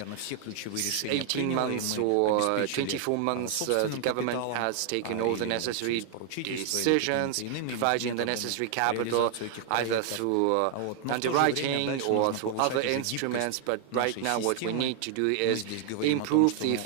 18 months or 24 months. The government has taken all the necessary decisions, providing the necessary capital either through underwriting or through other instruments. But right now what we need to do is improve the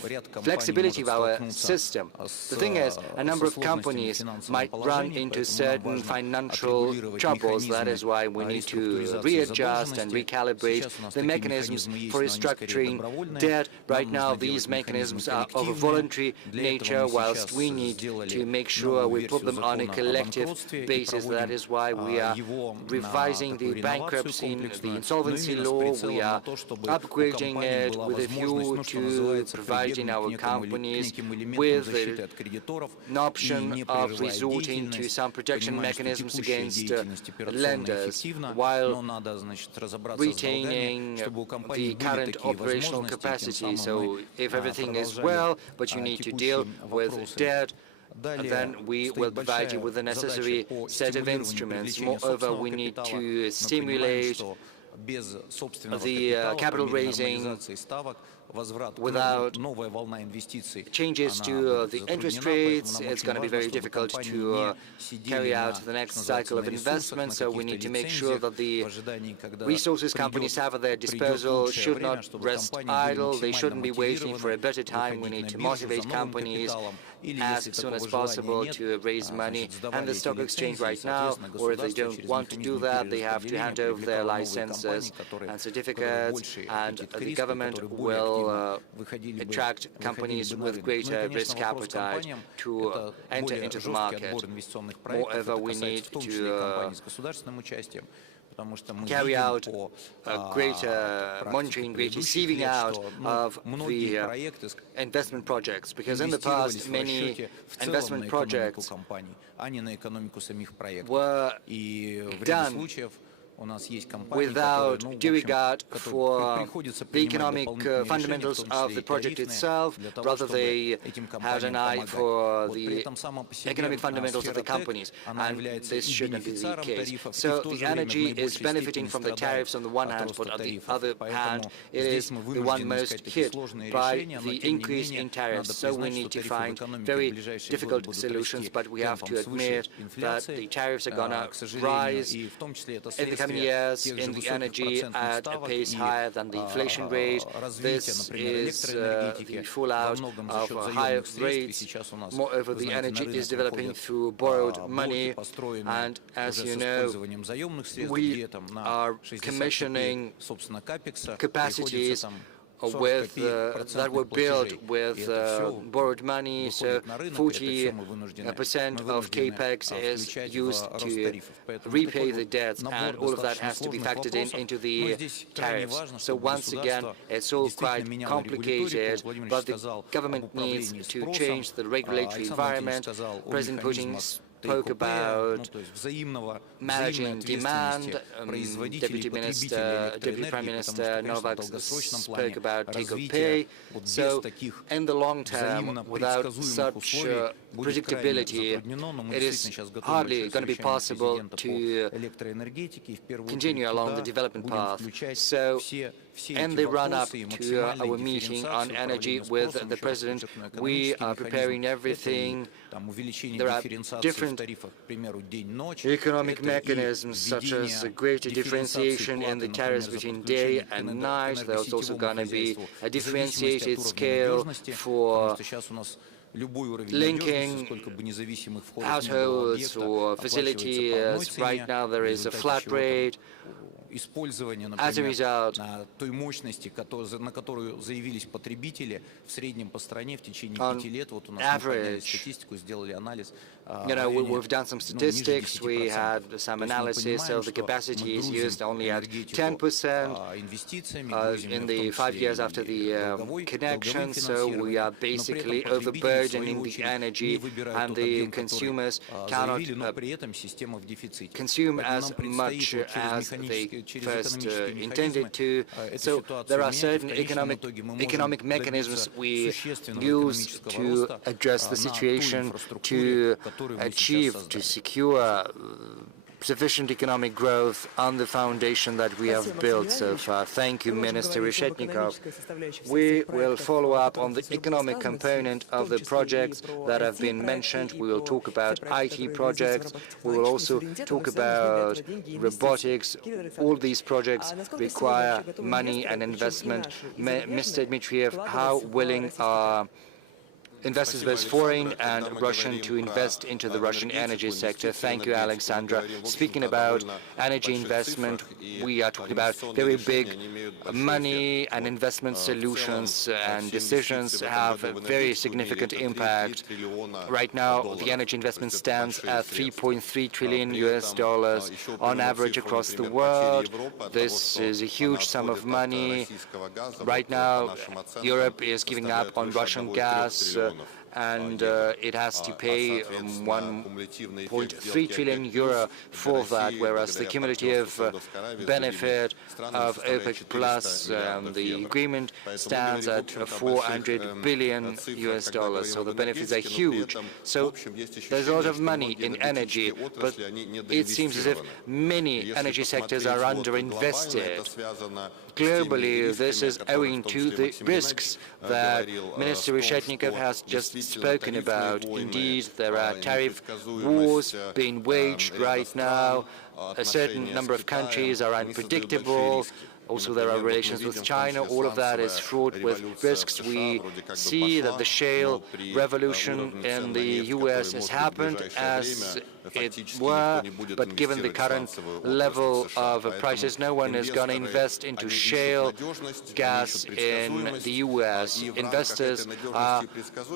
flexibility of our system. The thing is, a number of companies might run into certain financial troubles. That is why we need to readjust and recalibrate the mechanisms for restructuring debt. Right now, these mechanisms are of a voluntary nature, whilst we need to make sure we put them on a collective basis. That is why we are revising the bankruptcy, the insolvency law. We are upgrading it with a view to providing our companies with an option of resorting to some protection mechanisms against lenders while retaining the current operational capacity. So if everything is well, but you need to deal with debt, then we will provide you with the necessary set of instruments. Moreover, we need to stimulate the capital raising without changes to the interest rates. It's going to be very difficult to carry out the next cycle of investment, so we need to make sure that the resources companies have at their disposal should not rest idle. They shouldn't be waiting for a better time. We need to motivate companies as soon as possible to raise money. And the stock exchange right now, or if they don't want to do that, they have to hand over their licenses and certificates, and the government will attract companies with greater risk appetite to enter into the market. Moreover, we need to carry out greater monitoring, greater sieving out of the investment projects, because in the past many investment projects were done without due regard for the economic fundamentals of the project itself. Rather, they had an eye for the economic fundamentals of the companies, and this shouldn't be the case. So the energy is benefiting from the tariffs on the one hand, but on the other hand, it is the one most hit by the increase in tariffs. So we need to find very difficult solutions, but we have to admit that the tariffs are going to rise in the coming years in the energy at a pace higher than the inflation rate. This is the fallout of higher rates. Moreover, the energy is developing through borrowed money, and as you know, we are commissioning capacities that were built with borrowed money, so 40% of capex is used to repay the debts, and all of that has to be factored into the tariffs. So once again, it's all quite complicated, but the government needs to change the regulatory environment. President Putin spoke about managing demand. Deputy Prime Minister Novak spoke about take-or-pay. So in the long term, without such predictability, it is hardly going to be possible to continue along the development path. So in the run-up to our meeting on energy with the President, we are preparing everything. There are different economic mechanisms, such as a greater differentiation in the tariffs between day and night. There's also going to be a differentiated scale for linking households or facilities. Right now there is a flat rate. As a result, той мощности, на которую заявились потребители в среднем по стране в течение 5 лет, вот у нас мы статистику сделали анализ. We've done some statistics, we had some analysis of the capacity is used only at 10% in the 5 years after the connection, so we are basically overburdening the energy, and the consumers cannot consume as much as they first intended to. So there are certain economic mechanisms we use to address the situation, to achieve, to secure sufficient economic growth on the foundation that we have built so far. Thank you, Minister Reshetnikov. We will follow up on the economic component of the projects that have been mentioned. We will talk about IT projects. We will also talk about robotics. All these projects require money and investment. Mr. Dmitriev, how willing are investors, both foreign and Russian, to invest into the Russian energy sector? Thank you, Alexandra. Speaking about energy investment, we are talking about very big money, and investment solutions and decisions have a very significant impact. Right now, the energy investment stands at $3.3 trillion on average across the world. This is a huge sum of money. Right now, Europe is giving up on Russian gas, and it has to pay 1.3 trillion euro for that, whereas the cumulative benefit of OPEC Plus, the agreement stands at $400 billion. So the benefits are huge. So there's a lot of money in energy, but it seems as if many energy sectors are underinvested. Globally, this is owing to the risks that Minister Reshetnikov has just spoken about. Indeed, there are tariff wars being waged right now. A certain number of countries are unpredictable. Also, there are relations with China. All of that is fraught with risks. We see that the shale revolution in the U.S. has happened as it were, but given the current level of prices, no one is going to invest into shale gas in the U.S. Investors are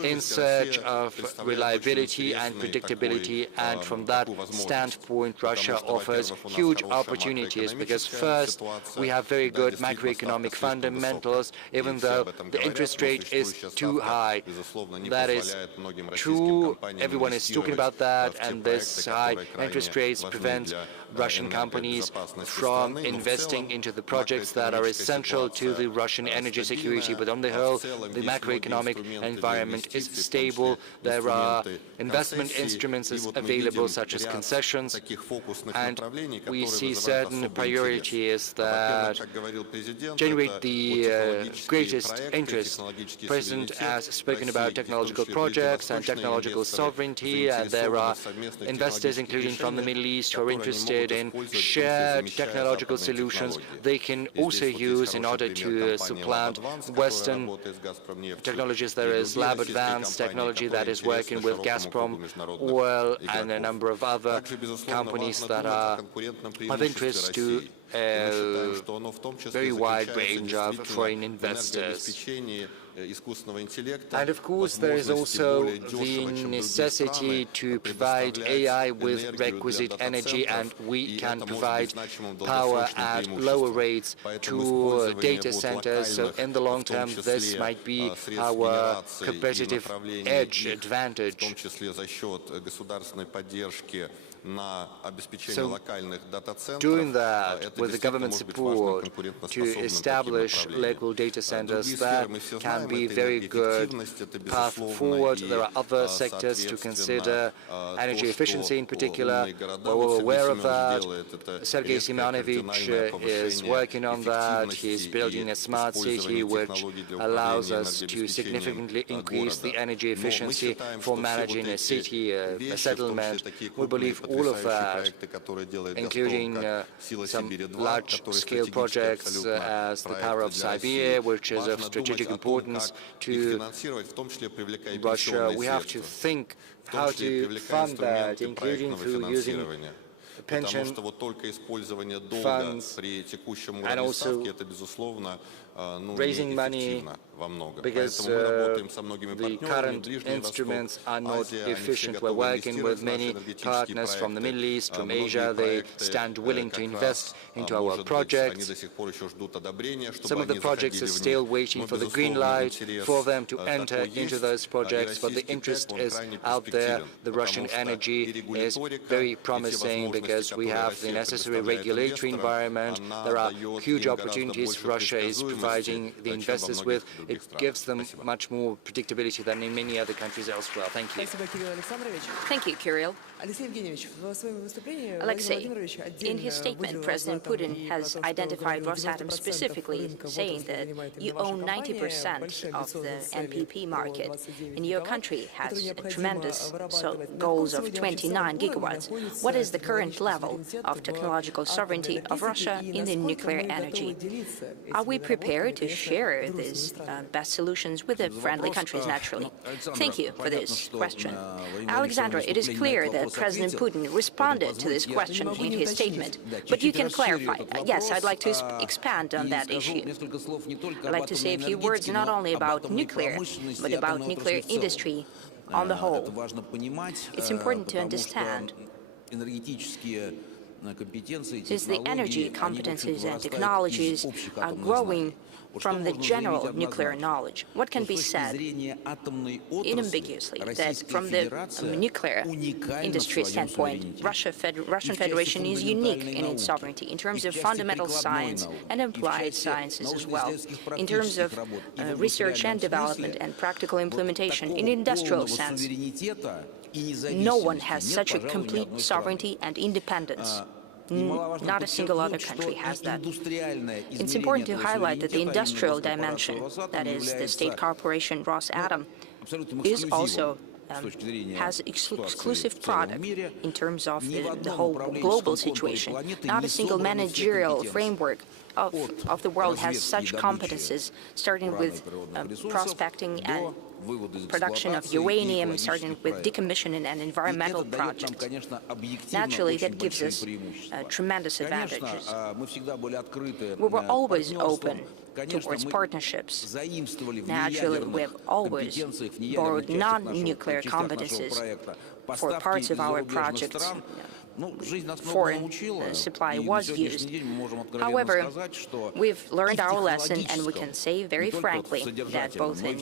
in search of reliability and predictability, and from that standpoint, Russia offers huge opportunities because first, we have very good macroeconomic fundamentals, even though the interest rate is too high. That is true. Everyone is talking about that, and this high interest rates prevent Russian companies from investing into the projects that are essential to the Russian energy security. But on the whole, the macroeconomic environment is stable. There are investment instruments available, such as concessions, and we see certain priorities that generate the greatest interest. The President has spoken about technological projects and technological sovereignty, and there are investors, including from the Middle East, who are interested in shared technological solutions they can also use in order to supplant Western technologies. There is lab advanced technology that is working with Gazprom Oil and a number of other companies that are of interest to a very wide range of foreign investors. And of course, there is also the necessity to provide AI with requisite energy, and we can provide power at lower rates to data centers. So in the long term, this might be our competitive edge, advantage. So, doing that with the government support to establish local data centers, that can be a very good path forward. There are other sectors to consider, energy efficiency in particular. We're all aware of that. Sergei Semyonovich is working on that. He's building a smart city which allows us to significantly increase the energy efficiency for managing a city, a settlement. We believe all of that, including some large-scale projects as the Power of Siberia, which is of strategic importance to Russia. We have to think how to fund that, including through using pension funds and also raising money, because the current instruments are not efficient. We're working with many partners from the Middle East, from Asia. They stand willing to invest into our projects. Some of the projects are still waiting for the green light for them to enter into those projects, but the interest is out there. The Russian energy is very promising because we have the necessary regulatory environment. There are huge opportunities Russia is providing the investors with. It gives them much more predictability than in many other countries elsewhere. Thank you. Thank you, Kirill. Alexei, in his statement, President Putin has identified Rosatom specifically, saying that you own 90% of the NPP market, and your country has tremendous goals of 29 gigawatts. What is the current level of technological sovereignty of Russia in the nuclear energy? Are we prepared to share these best solutions with the friendly countries, naturally? Thank you for this question. Alexandra, it is clear that President Putin responded to this question in his statement, but you can clarify. Yes, I'd like to expand on that issue. I'd like to say a few words not only about nuclear, but about nuclear industry on the whole. It's important to understand, since the energy competencies and technologies are growing from the general nuclear knowledge, what can be said unambiguously that from the nuclear industry standpoint, Russian Federation is unique in its sovereignty in terms of fundamental science and applied sciences as well, in terms of research and development and practical implementation in industrial sense. No one has such a complete sovereignty and independence. Not a single other country has that. It's important to highlight that the industrial dimension, that is the state corporation Rosatom, is also has exclusive product in terms of the whole global situation. Not a single managerial framework of the world has such competences, starting with prospecting and production of uranium, starting with decommissioning and environmental projects. Naturally, that gives us tremendous advantages. We were always open towards partnerships. Naturally, we have always borrowed non-nuclear competences for parts of our projects. Foreign supply was used. However, we've learned our lesson, and we can say very frankly that both in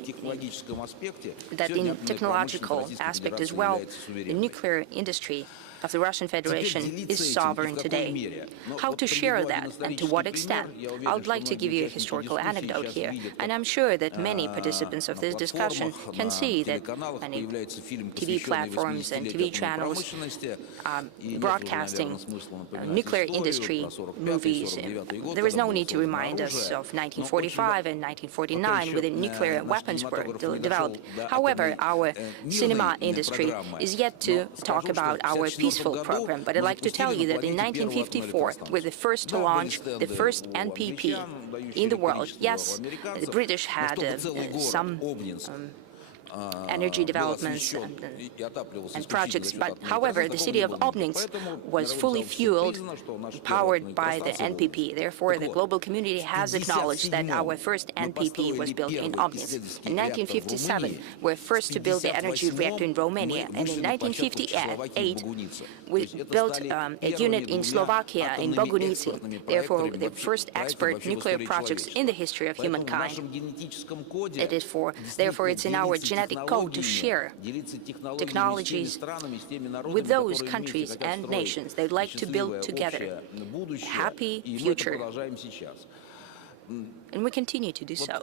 technological aspect as well, the nuclear industry of the Russian Federation is sovereign today. How to share that and to what extent? I would like to give you a historical anecdote here, and I'm sure that many participants of this discussion can see that many TV platforms and TV channels are broadcasting nuclear industry movies. There is no need to remind us of 1945 and 1949 when the nuclear weapons were developed. However, our cinema industry is yet to talk about our peaceful program, but I'd like to tell you that in 1954, we're the first to launch the first NPP in the world. Yes, the British had some energy developments and projects. But however, the city of Obninsk was fully fueled, powered by the NPP. Therefore, the global community has acknowledged that our first NPP was built in Obninsk. In 1957, we were first to build the energy reactor in Romania, and in 1958, we built a unit in Slovakia, in Bogunici. Therefore, the first expert nuclear projects in the history of humankind. Therefore, it's in our genetic code to share technologies with those countries and nations they'd like to build together a happy future. And we continue to do so.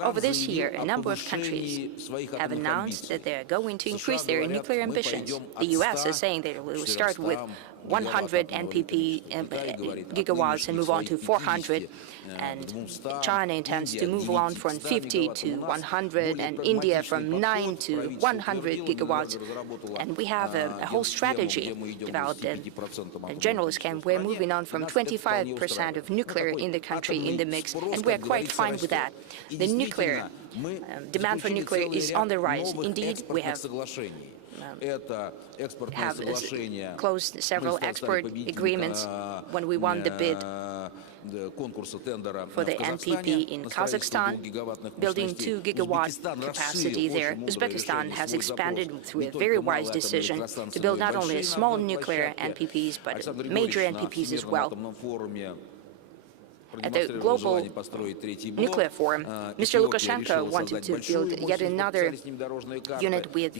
Over this year, a number of countries have announced that they're going to increase their nuclear ambitions. The U.S. is saying that it will start with 100 NPP gigawatts and move on to 400, and China intends to move on from 50 to 100, and India from 9 to 100 gigawatts. And we have a whole strategy developed at a general scheme. We're moving on from 25% of nuclear in the country in the mix, and we're quite fine with that. The nuclear demand for nuclear is on the rise. Indeed, we have closed several export agreements when we won the bid for the NPP in Kazakhstan, building 2 gigawatt capacity there. Uzbekistan has expanded through a very wise decision to build not only small nuclear NPPs, but major NPPs as well. At the Global Nuclear Forum, Mr. Lukashenko wanted to build yet another unit with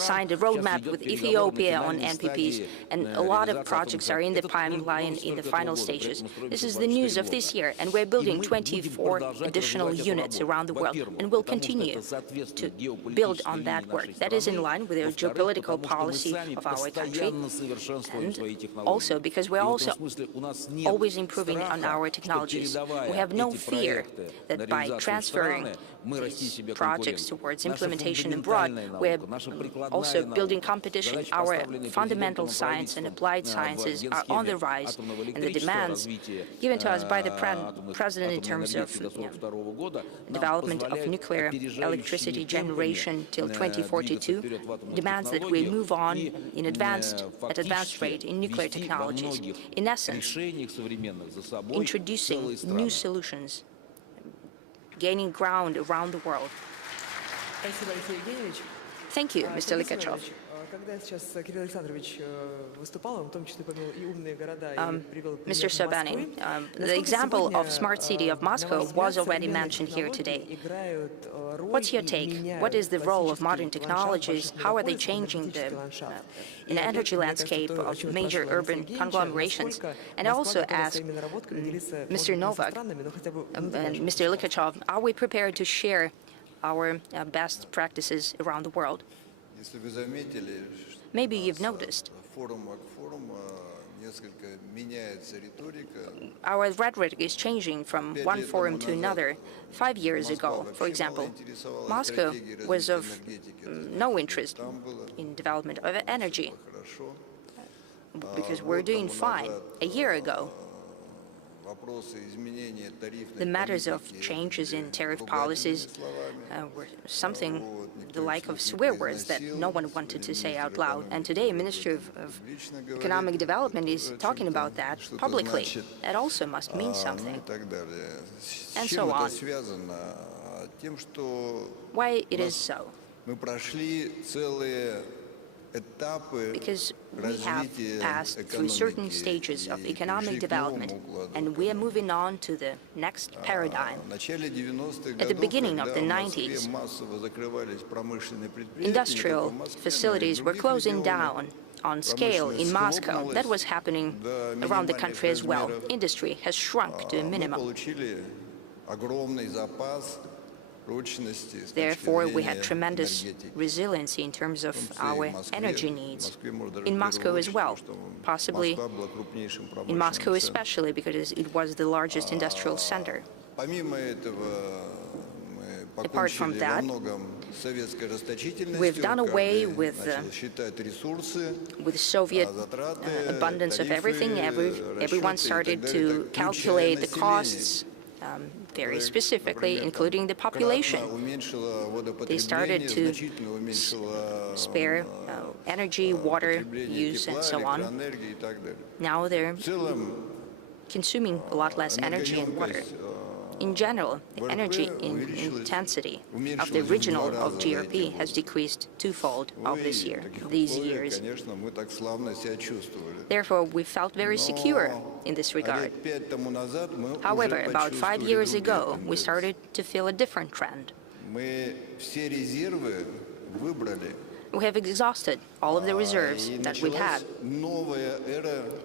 signed a roadmap with Ethiopia on NPPs, and a lot of projects are in the pipeline in the final stages. This is the news of this year, and we're building 24 additional units around the world, and we'll continue to build on that work. That is in line with the geopolitical policy of our country, and also because we're also always improving on our technologies. We have no fear that by transferring these projects towards implementation abroad, we're also building competition. Our fundamental science and applied sciences are on the rise, and the demands given to us by the President in terms of development of nuclear electricity generation till 2042 demands that we move on at advanced rate in nuclear technologies. In essence, introducing new solutions, gaining ground around the world. Thank you, Mr. Likachev. Mr. Sobyanin, the example of smart city of Moscow was already mentioned here today. What's your take? What is the role of modern technologies? How are they changing the energy landscape of major urban conglomerations? And I also ask Mr. Novak and Mr. Likachev, are we prepared to share our best practices around the world? Maybe you've noticed our rhetoric is changing from one forum to another. 5 years ago, for example, Moscow was of no interest in development of energy because we're doing fine. A year ago, the matters of changes in tariff policies were something the like of swear words that no one wanted to say out loud. And today, Ministry of Economic Development is talking about that publicly. That also must mean something. And so on. Why it is so? Because we have passed through certain stages of economic development, and we are moving on to the next paradigm. At the beginning of the 90s, industrial facilities were closing down on scale in Moscow. That was happening around the country as well. Industry has shrunk to a minimum. Therefore, we had tremendous resiliency in terms of our energy needs in Moscow as well, possibly in Moscow especially because it was the largest industrial center. Apart from that, we've done away with Soviet abundance of everything. Everyone started to calculate the costs very specifically, including the population. They started to spare energy, water use, and so on. Now they're consuming a lot less energy and water. In general, the energy intensity of the regional of GRP has decreased twofold of these years. Therefore, we felt very secure in this regard. However, about 5 years ago, we started to feel a different trend. We have exhausted all of the reserves that we've had.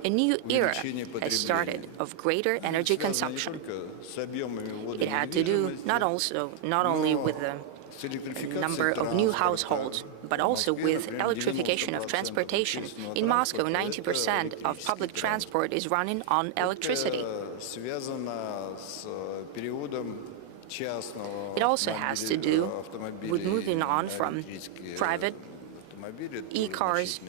A new era has started of greater energy consumption. It had to do not only with the number of new households, but also with electrification of transportation. In Moscow, 90% of public transport is running on electricity. It also has to do with moving on from private e-cars,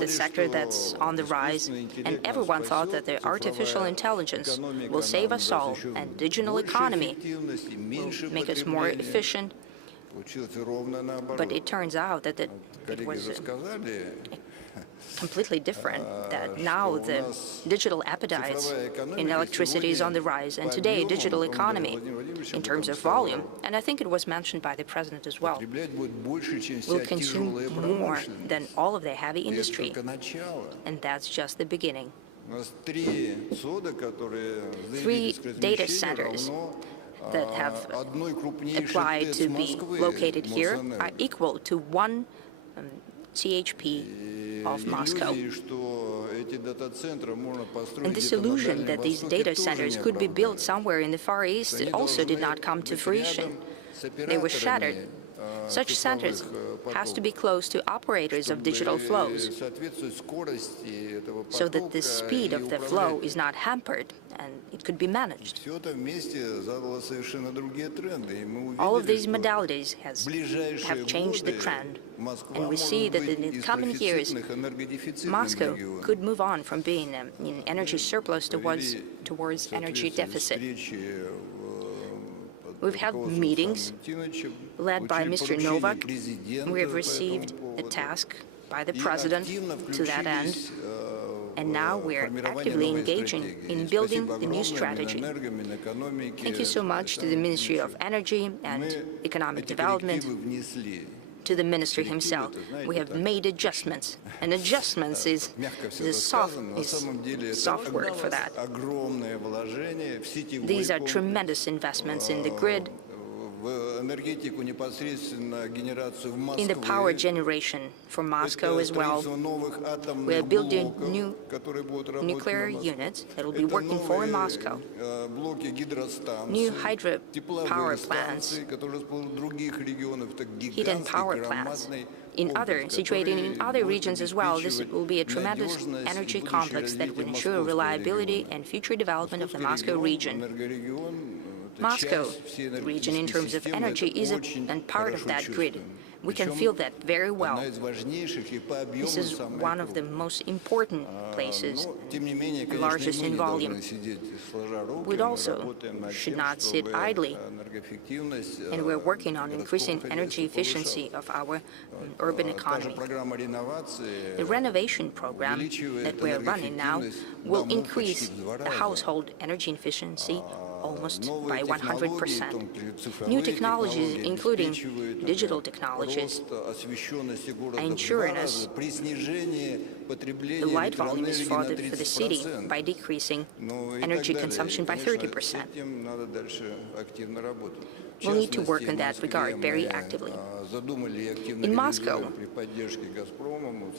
the sector that's on the rise, and everyone thought that the artificial intelligence will save us all, and digital economy will make us more efficient. But it turns out that it was completely different, that now the digital appetites in electricity is on the rise, and today digital economy, in terms of volume, and I think it was mentioned by the President as well, will consume more than all of the heavy industry, and that's just the beginning. 3 data centers that have applied to be located here are equal to 1 CHP of Moscow. And this illusion that these data centers could be built somewhere in the Far East also did not come to fruition. They were shattered. Such centers has to be close to operators of digital flows, so that the speed of the flow is not hampered and it could be managed. All of these modalities have changed the trend, and we see that in the coming years, Moscow could move on from being in energy surplus towards energy deficit. We've had meetings led by Mr. Novak. We have received a task by the President to that end, and now we're actively engaging in building the new strategy. Thank you so much to the Ministry of Energy and Economic Development, to the Minister himself. We have made adjustments, and adjustments is the soft word for that. These are tremendous investments in the grid, in the power generation for Moscow as well. We are building new nuclear units that will be working for Moscow, new hydropower plants, heat and power plants situated in other regions as well. This will be a tremendous energy complex that will ensure reliability and future development of the Moscow region. Moscow region, in terms of energy, is a part of that grid. We can feel that very well. This is one of the most important places, and largest in volume. We also should not sit idly, and we're working on increasing energy efficiency of our urban economy. The renovation program that we're running now will increase the household energy efficiency almost by 100%. New technologies, including digital technologies, are ensuring us the light volume is for the city by decreasing energy consumption by 30%. We'll need to work in that regard very actively. In Moscow,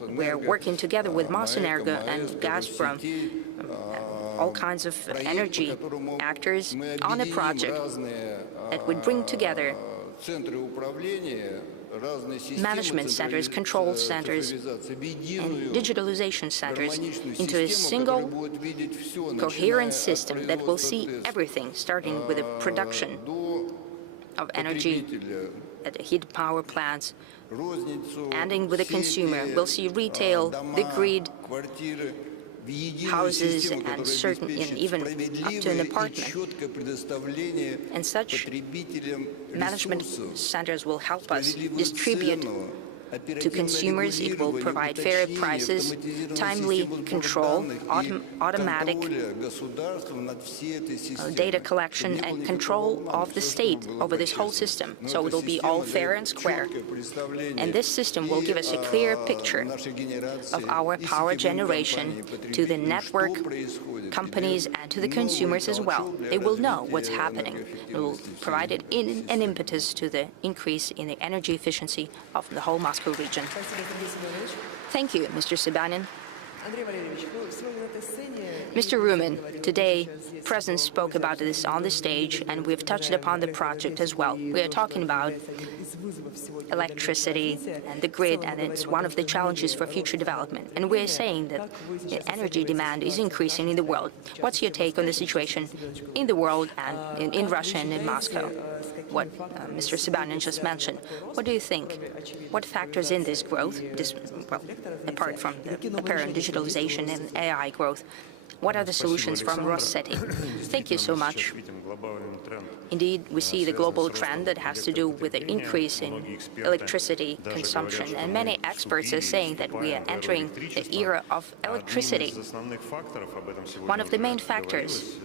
we're working together with Mosenergo and Gazprom, all kinds of energy actors, on a project that would bring together management centers, control centers, and digitalization centers into a single coherent system that will see everything, starting with the production of energy at the heat power plants, ending with the consumer. We'll see retail, the grid, houses and certain, and even up to an apartment. And such management centers will help us distribute to consumers. It will provide fair prices, timely control, automatic data collection and control of the state over this whole system. So it will be all fair and square. And this system will give us a clear picture of our power generation to the network companies and to the consumers as well. They will know what's happening. It will provide an impetus to the increase in the energy efficiency of the whole Moscow region. Thank you, Mr. Sibanin. Mr. Rumin, today, President spoke about this on the stage, and we've touched upon the project as well. We are talking about electricity and the grid, and it's one of the challenges for future development. And we're saying that energy demand is increasing in the world. What's your take on the situation in the world and in Russia and in Moscow? What Mr. Sibanin just mentioned. What do you think? What factors in this growth, apart from the apparent digitalization and AI growth, what are the solutions from Rosseti? Thank you so much. Indeed, we see the global trend that has to do with the increase in electricity consumption, and many experts are saying that we are entering the era of electricity. One of the main factors,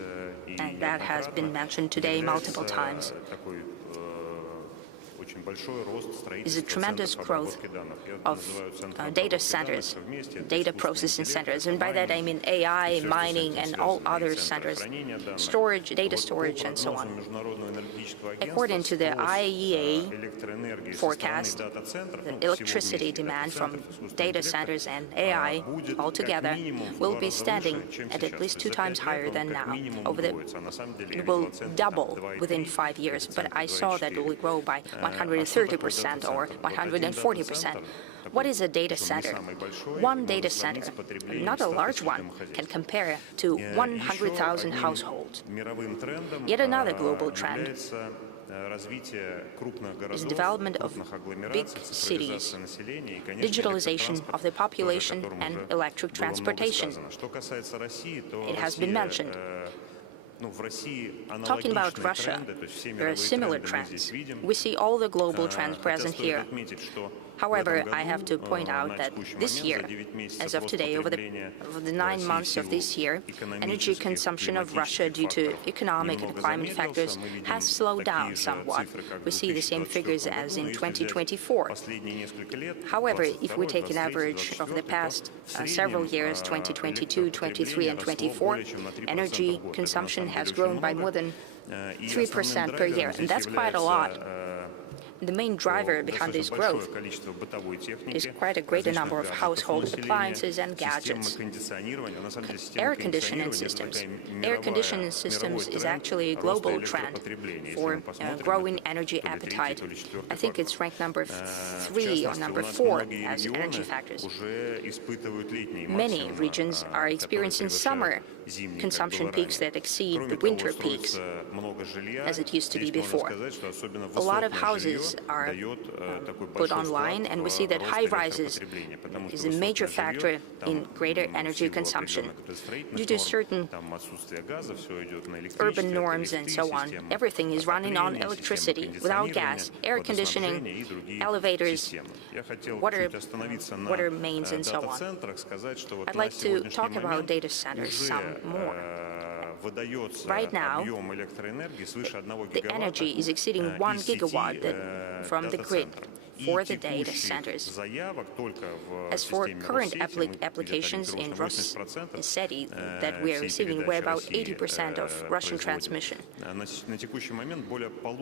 and that has been mentioned today multiple times, is a tremendous growth of data centers, data processing centers, and by that I mean AI, mining, and all other centers, storage, data storage, and so on. According to the IEA forecast, the electricity demand from data centers and AI altogether will be standing at least 2 times higher than now. It will double within 5 years, but I saw that it will grow by 130% or 140%. What is a data center? One data center, not a large one, can compare to 100,000 households. Yet another global trend is the development of big cities, digitalization of the population, and electric transportation. It has been mentioned. Talking about Russia, there are similar trends. We see all the global trends present here. However, I have to point out that this year, as of today, over the 9 months of this year, energy consumption of Russia due to economic and climate factors has slowed down somewhat. We see the same figures as in 2024. However, if we take an average of the past several years, 2022, 23, and 24, energy consumption has grown by more than 3% per year, and that's quite a lot. The main driver behind this growth is quite a greater number of household appliances and gadgets. Air conditioning systems. Air conditioning systems is actually a global trend for growing energy appetite. I think it's ranked number 3 or number 4 as energy factors. Many regions are experiencing summer consumption peaks that exceed the winter peaks, as it used to be before. A lot of houses are put online, and we see that high rises is a major factor in greater energy consumption. Due to certain urban norms and so on, everything is running on electricity, without gas, air conditioning, elevators, water mains, and so on. I'd like to talk about data centers some more. Right now, the energy is exceeding 1 gigawatt from the grid for the data centers. As for current applications in Rosseti that we are receiving, we're about 80% of Russian transmission.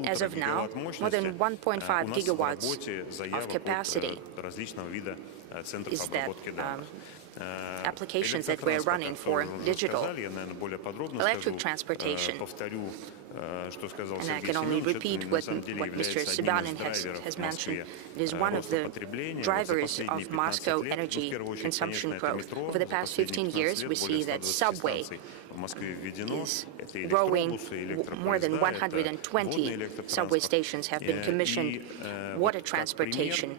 As of now, more than 1.5 gigawatts of capacity is that applications that we're running for digital electric transportation. And I can only repeat what Mr. Sibanin has mentioned. It is one of the drivers of Moscow energy consumption growth. Over the past 15 years, we see that subway is growing. More than 120 subway stations have been commissioned. Water transportation,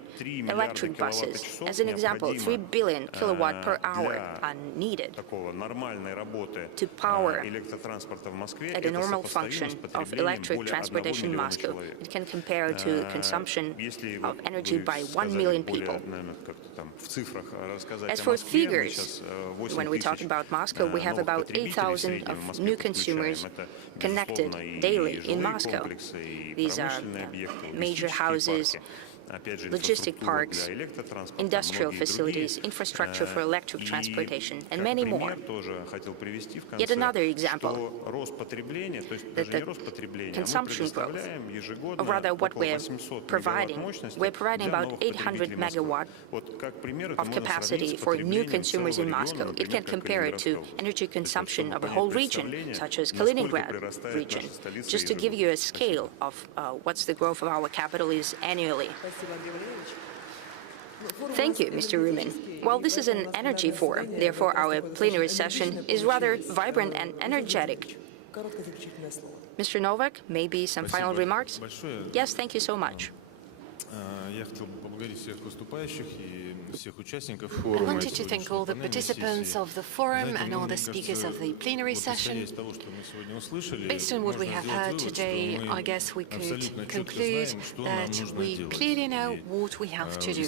electric buses. As an example, 3 billion kilowatt per hour are needed to power at a normal function of electric transportation in Moscow. It can compare to consumption of energy by 1 million people. As for figures, when we talk about Moscow, we have about 8,000 of new consumers connected daily in Moscow. These are major houses, logistic parks, industrial facilities, infrastructure for electric transportation, and many more. Yet another example, that the consumption growth, or rather what we're providing about 800 megawatt of capacity for new consumers in Moscow. It can compare it to energy consumption of a whole region, such as Kaliningrad region, just to give you a scale of what's the growth of our capital is annually. Thank you, Mr. Rumin. While this is an energy forum, therefore our plenary session is rather vibrant and energetic. Mr. Novak, maybe some final remarks? Yes, thank you so much. I wanted to thank all the participants of the forum and all the speakers of the plenary session. Based on what we have heard today, I guess we could conclude that we clearly know what we have to do.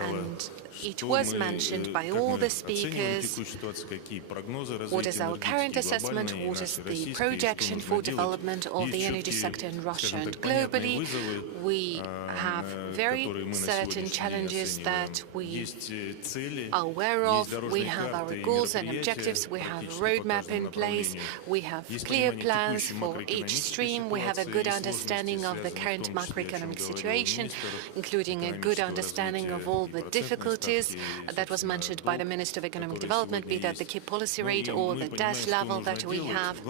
And it was mentioned by all the speakers what is our current assessment, what is the projection for development of the energy sector in Russia and globally. We have very certain challenges that we are aware of. We have our goals and objectives. We have a roadmap in place. We have clear plans for each stream. We have a good understanding of the current macroeconomic situation, including a good understanding of all the difficulties that was mentioned by the Minister of Economic Development, be that the key policy rate or the debt level that we have.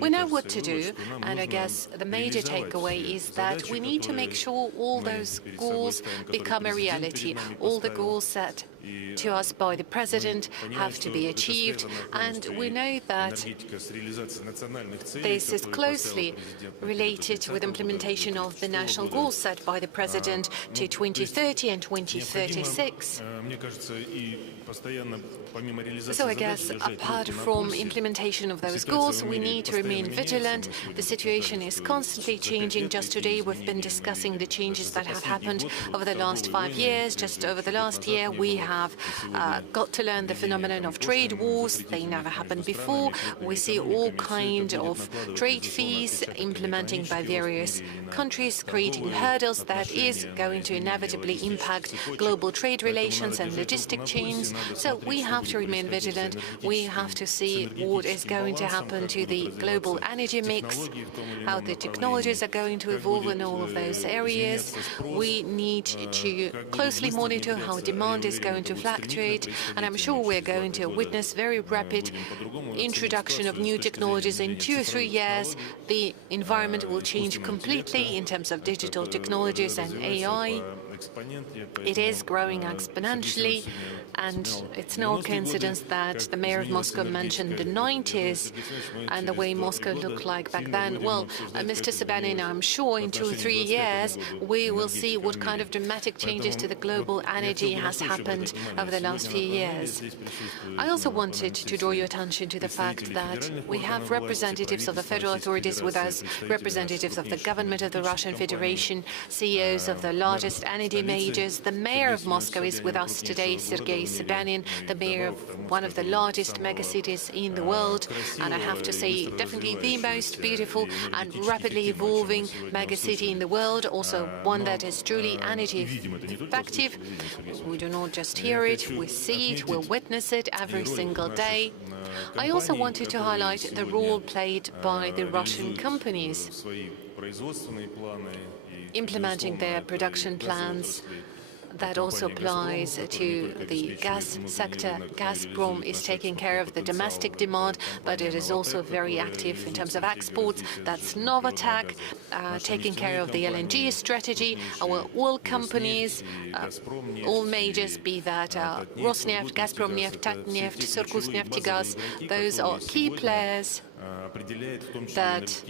We know what to do, and I guess the major takeaway is that we need to make sure all those goals become a reality. All the goals set to us by the President have to be achieved, and we know that this is closely related with implementation of the national goals set by the President to 2030 and 2036. So I guess apart from implementation of those goals, we need to remain vigilant. The situation is constantly changing. Just today we've been discussing the changes that have happened over the last 5 years. Just over the last year we have got to learn the phenomenon of trade wars. They never happened before. We see all kinds of trade fees implementing by various countries, creating hurdles that is going to inevitably impact global trade relations and logistic chains. So we have to remain vigilant. We have to see what is going to happen to the global energy mix, how the technologies are going to evolve in all of those areas. We need to closely monitor how demand is going to fluctuate, and I'm sure we're going to witness very rapid introduction of new technologies. In 2 or 3 years, the environment will change completely in terms of digital technologies and AI. It is growing exponentially, and it's no coincidence that the mayor of Moscow mentioned the 90s and the way Moscow looked like back then. Well, Mr. Sobyanin, I'm sure in 2 or 3 years we will see what kind of dramatic changes to the global energy has happened over the last few years. I also wanted to draw your attention to the fact that we have representatives of the federal authorities with us, representatives of the government of the Russian Federation, CEOs of the largest energy majors. The mayor of Moscow is with us today, Sergei Sobyanin, the mayor of one of the largest megacities in the world, and I have to say definitely the most beautiful and rapidly evolving megacity in the world, also one that is truly energy effective. We do not just hear it, we see it, we witness it every single day. I also wanted to highlight the role played by the Russian companies implementing their production plans, That also applies to the gas sector. Gazprom is taking care of the domestic demand, but it is also very active in terms of exports. That's Novak, taking care of the LNG strategy. Our oil companies, all majors, be that Rosneft, Gazprom Neft, Tatneft, Surgutneftegas, those are key players that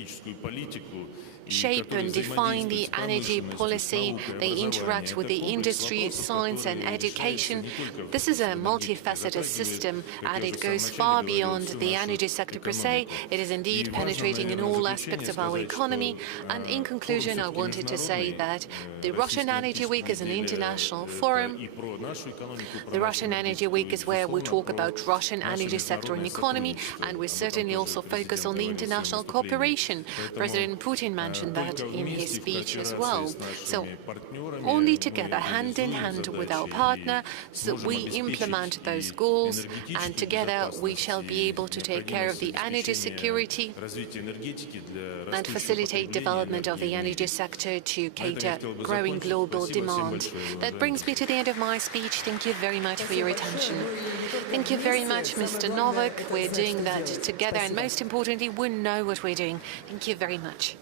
shape and define the energy policy. They interact with the industry, science and education. This is a multifaceted system, and it goes far beyond the energy sector per se. It is indeed penetrating in all aspects of our economy. And in conclusion, I wanted to say that the Russian Energy Week is an international forum. The Russian Energy Week is where we talk about Russian energy sector and economy, and we certainly also focus on the international cooperation. President Putin mentioned that in his speech as well. So only together, hand in hand with our partner, so we implement those goals, and together we shall be able to take care of the energy security and facilitate development of the energy sector to cater growing global demand. That brings me to the end of my speech. Thank you very much for your attention. Thank you very much, Mr. Novak. We're doing that together, and most importantly, we know what we're doing. Thank you very much.